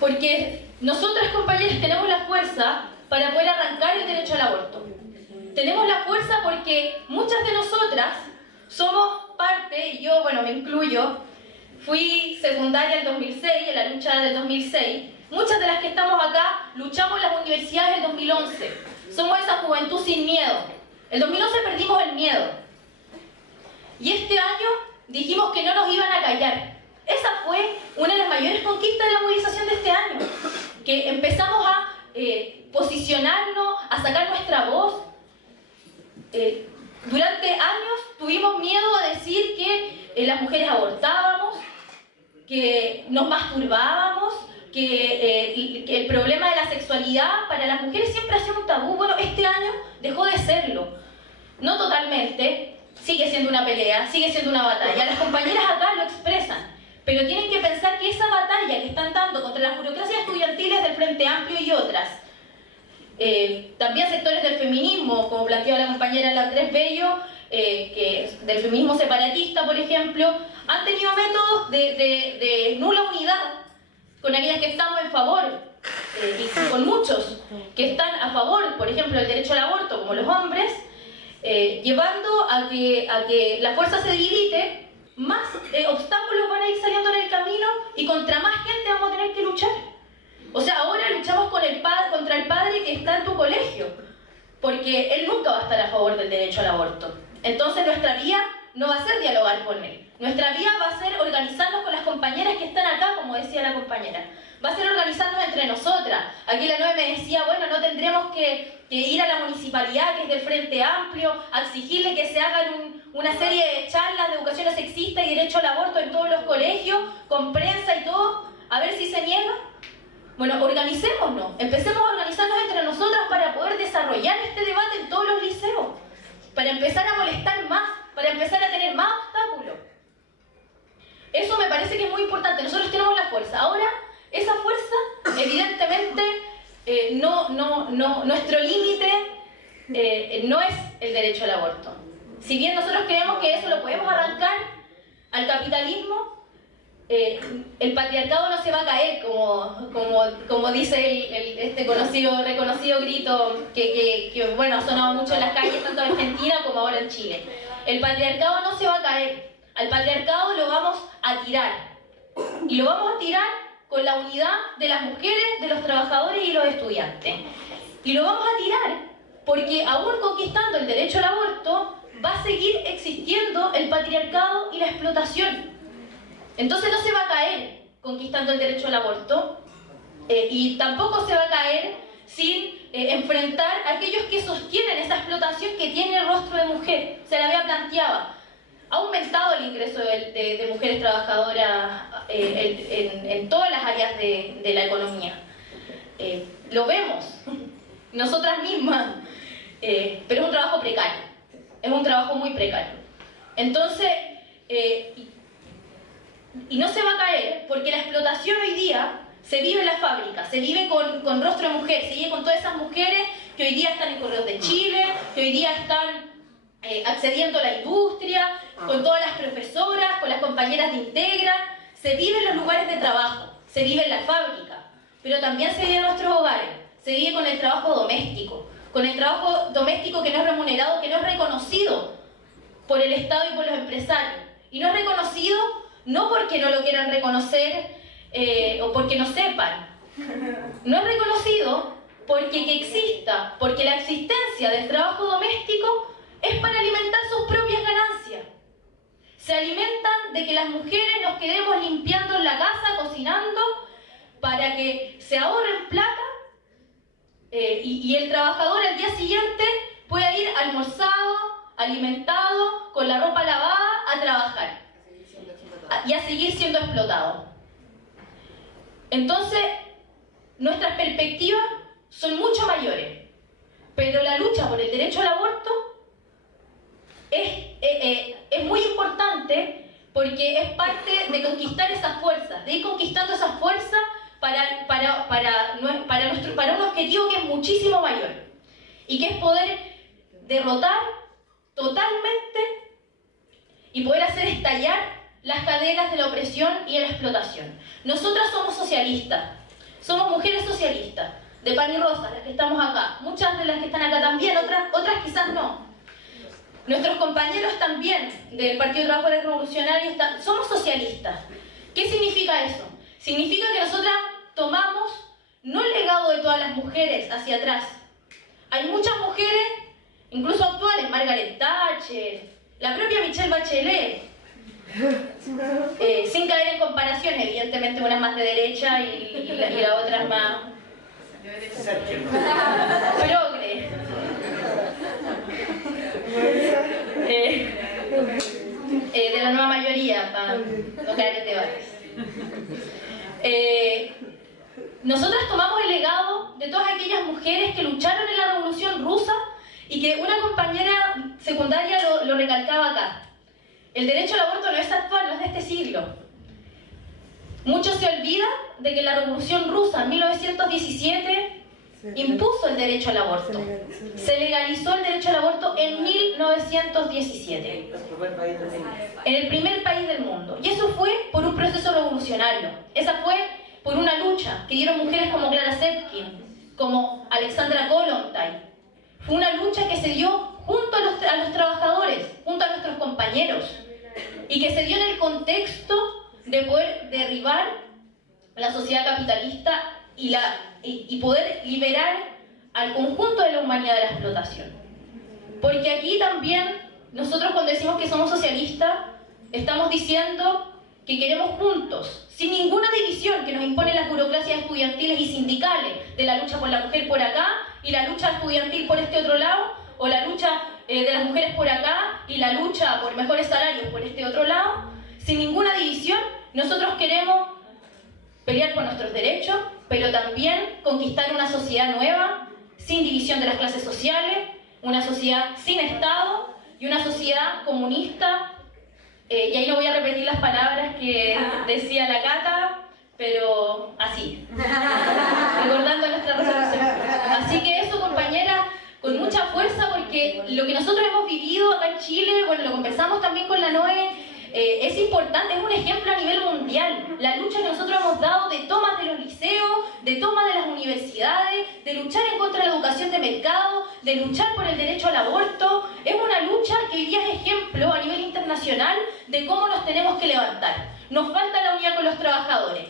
porque nosotras, compañeras, tenemos la fuerza para poder arrancar el derecho al aborto. Tenemos la fuerza porque muchas de nosotras somos parte, y yo, bueno, me incluyo, fui secundaria en 2006, en la lucha del 2006. Muchas de las que estamos acá luchamos en las universidades del 2011. Somos esa juventud sin miedo. El 2011 perdimos el miedo. Y este año dijimos que no nos iban a callar. Esa fue una de las mayores conquistas de la movilización de este año. Que empezamos a posicionarnos, a sacar nuestra voz. Durante años tuvimos miedo a decir que las mujeres abortábamos, que nos masturbábamos, que el problema de la sexualidad para las mujeres siempre ha sido un tabú. Bueno, este año dejó de serlo. No totalmente, sigue siendo una pelea, sigue siendo una batalla. Las compañeras acá lo expresan, pero tienen que pensar que esa batalla que están dando contra las burocracias estudiantiles del Frente Amplio y otras, también sectores del feminismo, como planteaba la compañera La Tres Bello, que es del feminismo separatista, por ejemplo, han tenido métodos de nula unidad con aquellas que estamos en favor, y con muchos que están a favor, por ejemplo, del derecho al aborto, como los hombres, llevando a que la fuerza se debilite. Más obstáculos van a ir saliendo en el camino y contra más gente vamos a tener que luchar. O sea, ahora luchamos contra el padre que está en tu colegio, porque él nunca va a estar a favor del derecho al aborto. Entonces nuestra vía no va a ser dialogar con él. Nuestra vía va a ser organizarnos con las compañeras que están acá, como decía la compañera. Va a ser organizarnos entre nosotras. Aquí la Noe me decía, bueno, no tendremos que ir a la municipalidad, que es del Frente Amplio, a exigirle que se hagan una serie de charlas de educación sexista y derecho al aborto en todos los colegios, con prensa y todo, a ver si se niega. Bueno, organicémonos, empecemos a organizarnos entre nosotras para poder desarrollar este debate en todos los liceos, para empezar a molestar más, para empezar a tener más obstáculos. Eso me parece que es muy importante. Nosotros tenemos la fuerza. Ahora, esa fuerza, evidentemente, nuestro límite no es el derecho al aborto. Si bien nosotros creemos que eso lo podemos arrancar al capitalismo, el patriarcado no se va a caer, como dice este reconocido grito que bueno, ha sonado mucho en las calles, tanto en Argentina como ahora en Chile. El patriarcado no se va a caer. Al patriarcado lo vamos a tirar. Y lo vamos a tirar con la unidad de las mujeres, de los trabajadores y los estudiantes. Y lo vamos a tirar porque aún conquistando el derecho al aborto va a seguir existiendo el patriarcado y la explotación. Entonces no se va a caer conquistando el derecho al aborto, y tampoco se va a caer sin enfrentar a aquellos que sostienen esa explotación que tiene el rostro de mujer. Se la había planteado. Ha aumentado el ingreso de mujeres trabajadoras en todas las áreas de la economía. lo vemos, nosotras mismas, pero es un trabajo precario, es un trabajo muy precario. Entonces, y no se va a caer, porque la explotación hoy día se vive en la fábrica, se vive con rostro de mujer, se vive con todas esas mujeres que hoy día están en Correos de Chile, que hoy día están accediendo a la industria, con todas las profesoras, con las compañeras de Integra. Se vive en los lugares de trabajo, se vive en la fábrica, pero también se vive en nuestros hogares, se vive con el trabajo doméstico que no es remunerado, que no es reconocido por el Estado y por los empresarios. Y no es reconocido no porque no lo quieran reconocer o porque no sepan. No es reconocido porque que exista, porque la existencia del trabajo doméstico es para alimentar sus propias ganancias. Se alimentan de que las mujeres nos quedemos limpiando en la casa, cocinando, para que se ahorren plata y el trabajador al día siguiente pueda ir almorzado, alimentado, con la ropa lavada a trabajar y a seguir siendo explotado. Entonces, nuestras perspectivas son mucho mayores, pero la lucha por el derecho al aborto es muy importante porque es parte de conquistar esas fuerzas, de ir conquistando esas fuerzas para un objetivo que es muchísimo mayor y que es poder derrotar totalmente y poder hacer estallar las cadenas de la opresión y de la explotación. Nosotras somos socialistas, somos mujeres socialistas, de pan y rosa, las que estamos acá, muchas de las que están acá también, otras quizás no. Nuestros compañeros también del Partido de Trabajadores Revolucionarios somos socialistas. ¿Qué significa eso? Significa que nosotras tomamos no el legado de todas las mujeres hacia atrás. Hay muchas mujeres, incluso actuales, Margaret Thatcher, la propia Michelle Bachelet, sin caer en comparaciones, evidentemente una es más de derecha y la otra es más progre. De la nueva mayoría, para no caer en debates. Nosotras tomamos el legado de todas aquellas mujeres que lucharon en la Revolución Rusa y que una compañera secundaria lo recalcaba acá. El derecho al aborto no es actual, no es de este siglo. Mucho se olvida de que la Revolución Rusa en 1917 impuso el derecho al aborto. Se legalizó el derecho al aborto en 1917. En el primer país del mundo. Y eso fue por un proceso revolucionario. Esa fue por una lucha que dieron mujeres como Clara Zetkin, como Alexandra Kollontai. Fue una lucha que se dio junto a los trabajadores, junto a nuestros compañeros, y que se dio en el contexto de poder derribar la sociedad capitalista y poder liberar al conjunto de la humanidad de la explotación. Porque aquí también, nosotros cuando decimos que somos socialistas, estamos diciendo que queremos juntos, sin ninguna división que nos imponen las burocracias estudiantiles y sindicales, de la lucha por la mujer por acá y la lucha estudiantil por este otro lado, o la lucha de las mujeres por acá y la lucha por mejores salarios por este otro lado. Sin ninguna división, nosotros queremos pelear por nuestros derechos, pero también conquistar una sociedad nueva, sin división de las clases sociales, una sociedad sin Estado y una sociedad comunista. Y ahí no voy a repetir las palabras que decía la Cata, pero así, recordando nuestra resolución. Así que eso, compañera, con mucha fuerza, porque lo que nosotros hemos vivido acá en Chile, bueno, lo conversamos también con la Noe, es importante, es un ejemplo a nivel mundial. La lucha que nosotros hemos dado de tomas de los liceos, de tomas de las universidades, de luchar en contra de la educación de mercado, de luchar por el derecho al aborto, es una lucha que hoy día es ejemplo a nivel internacional de cómo nos tenemos que levantar. Nos falta la unidad con los trabajadores.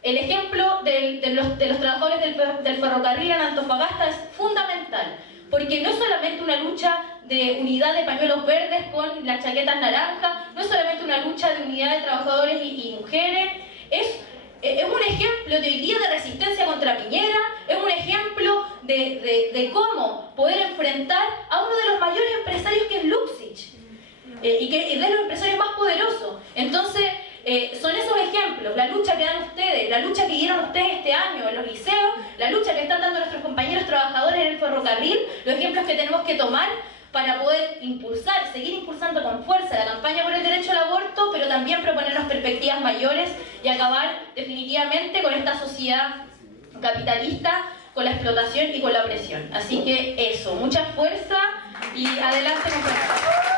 El ejemplo de los trabajadores del ferrocarril en Antofagasta es fundamental, porque no es solamente una lucha de unidad de pañuelos verdes con las chaquetas naranjas, no es solamente una lucha de unidad de trabajadores y mujeres, es un ejemplo de hoy día de resistencia contra Piñera, es un ejemplo de cómo poder enfrentar a uno de los mayores empresarios que es Luxich, y que es de los empresarios más poderosos. Entonces, son esos ejemplos, la lucha que dan ustedes, la lucha que dieron ustedes este año en los liceos, la lucha que están dando nuestros compañeros trabajadores en el ferrocarril, los ejemplos que tenemos que tomar para poder impulsar, seguir impulsando con fuerza la campaña por el derecho al aborto, pero también proponernos perspectivas mayores y acabar definitivamente con esta sociedad capitalista, con la explotación y con la opresión. Así que eso, mucha fuerza y adelante con fuerza.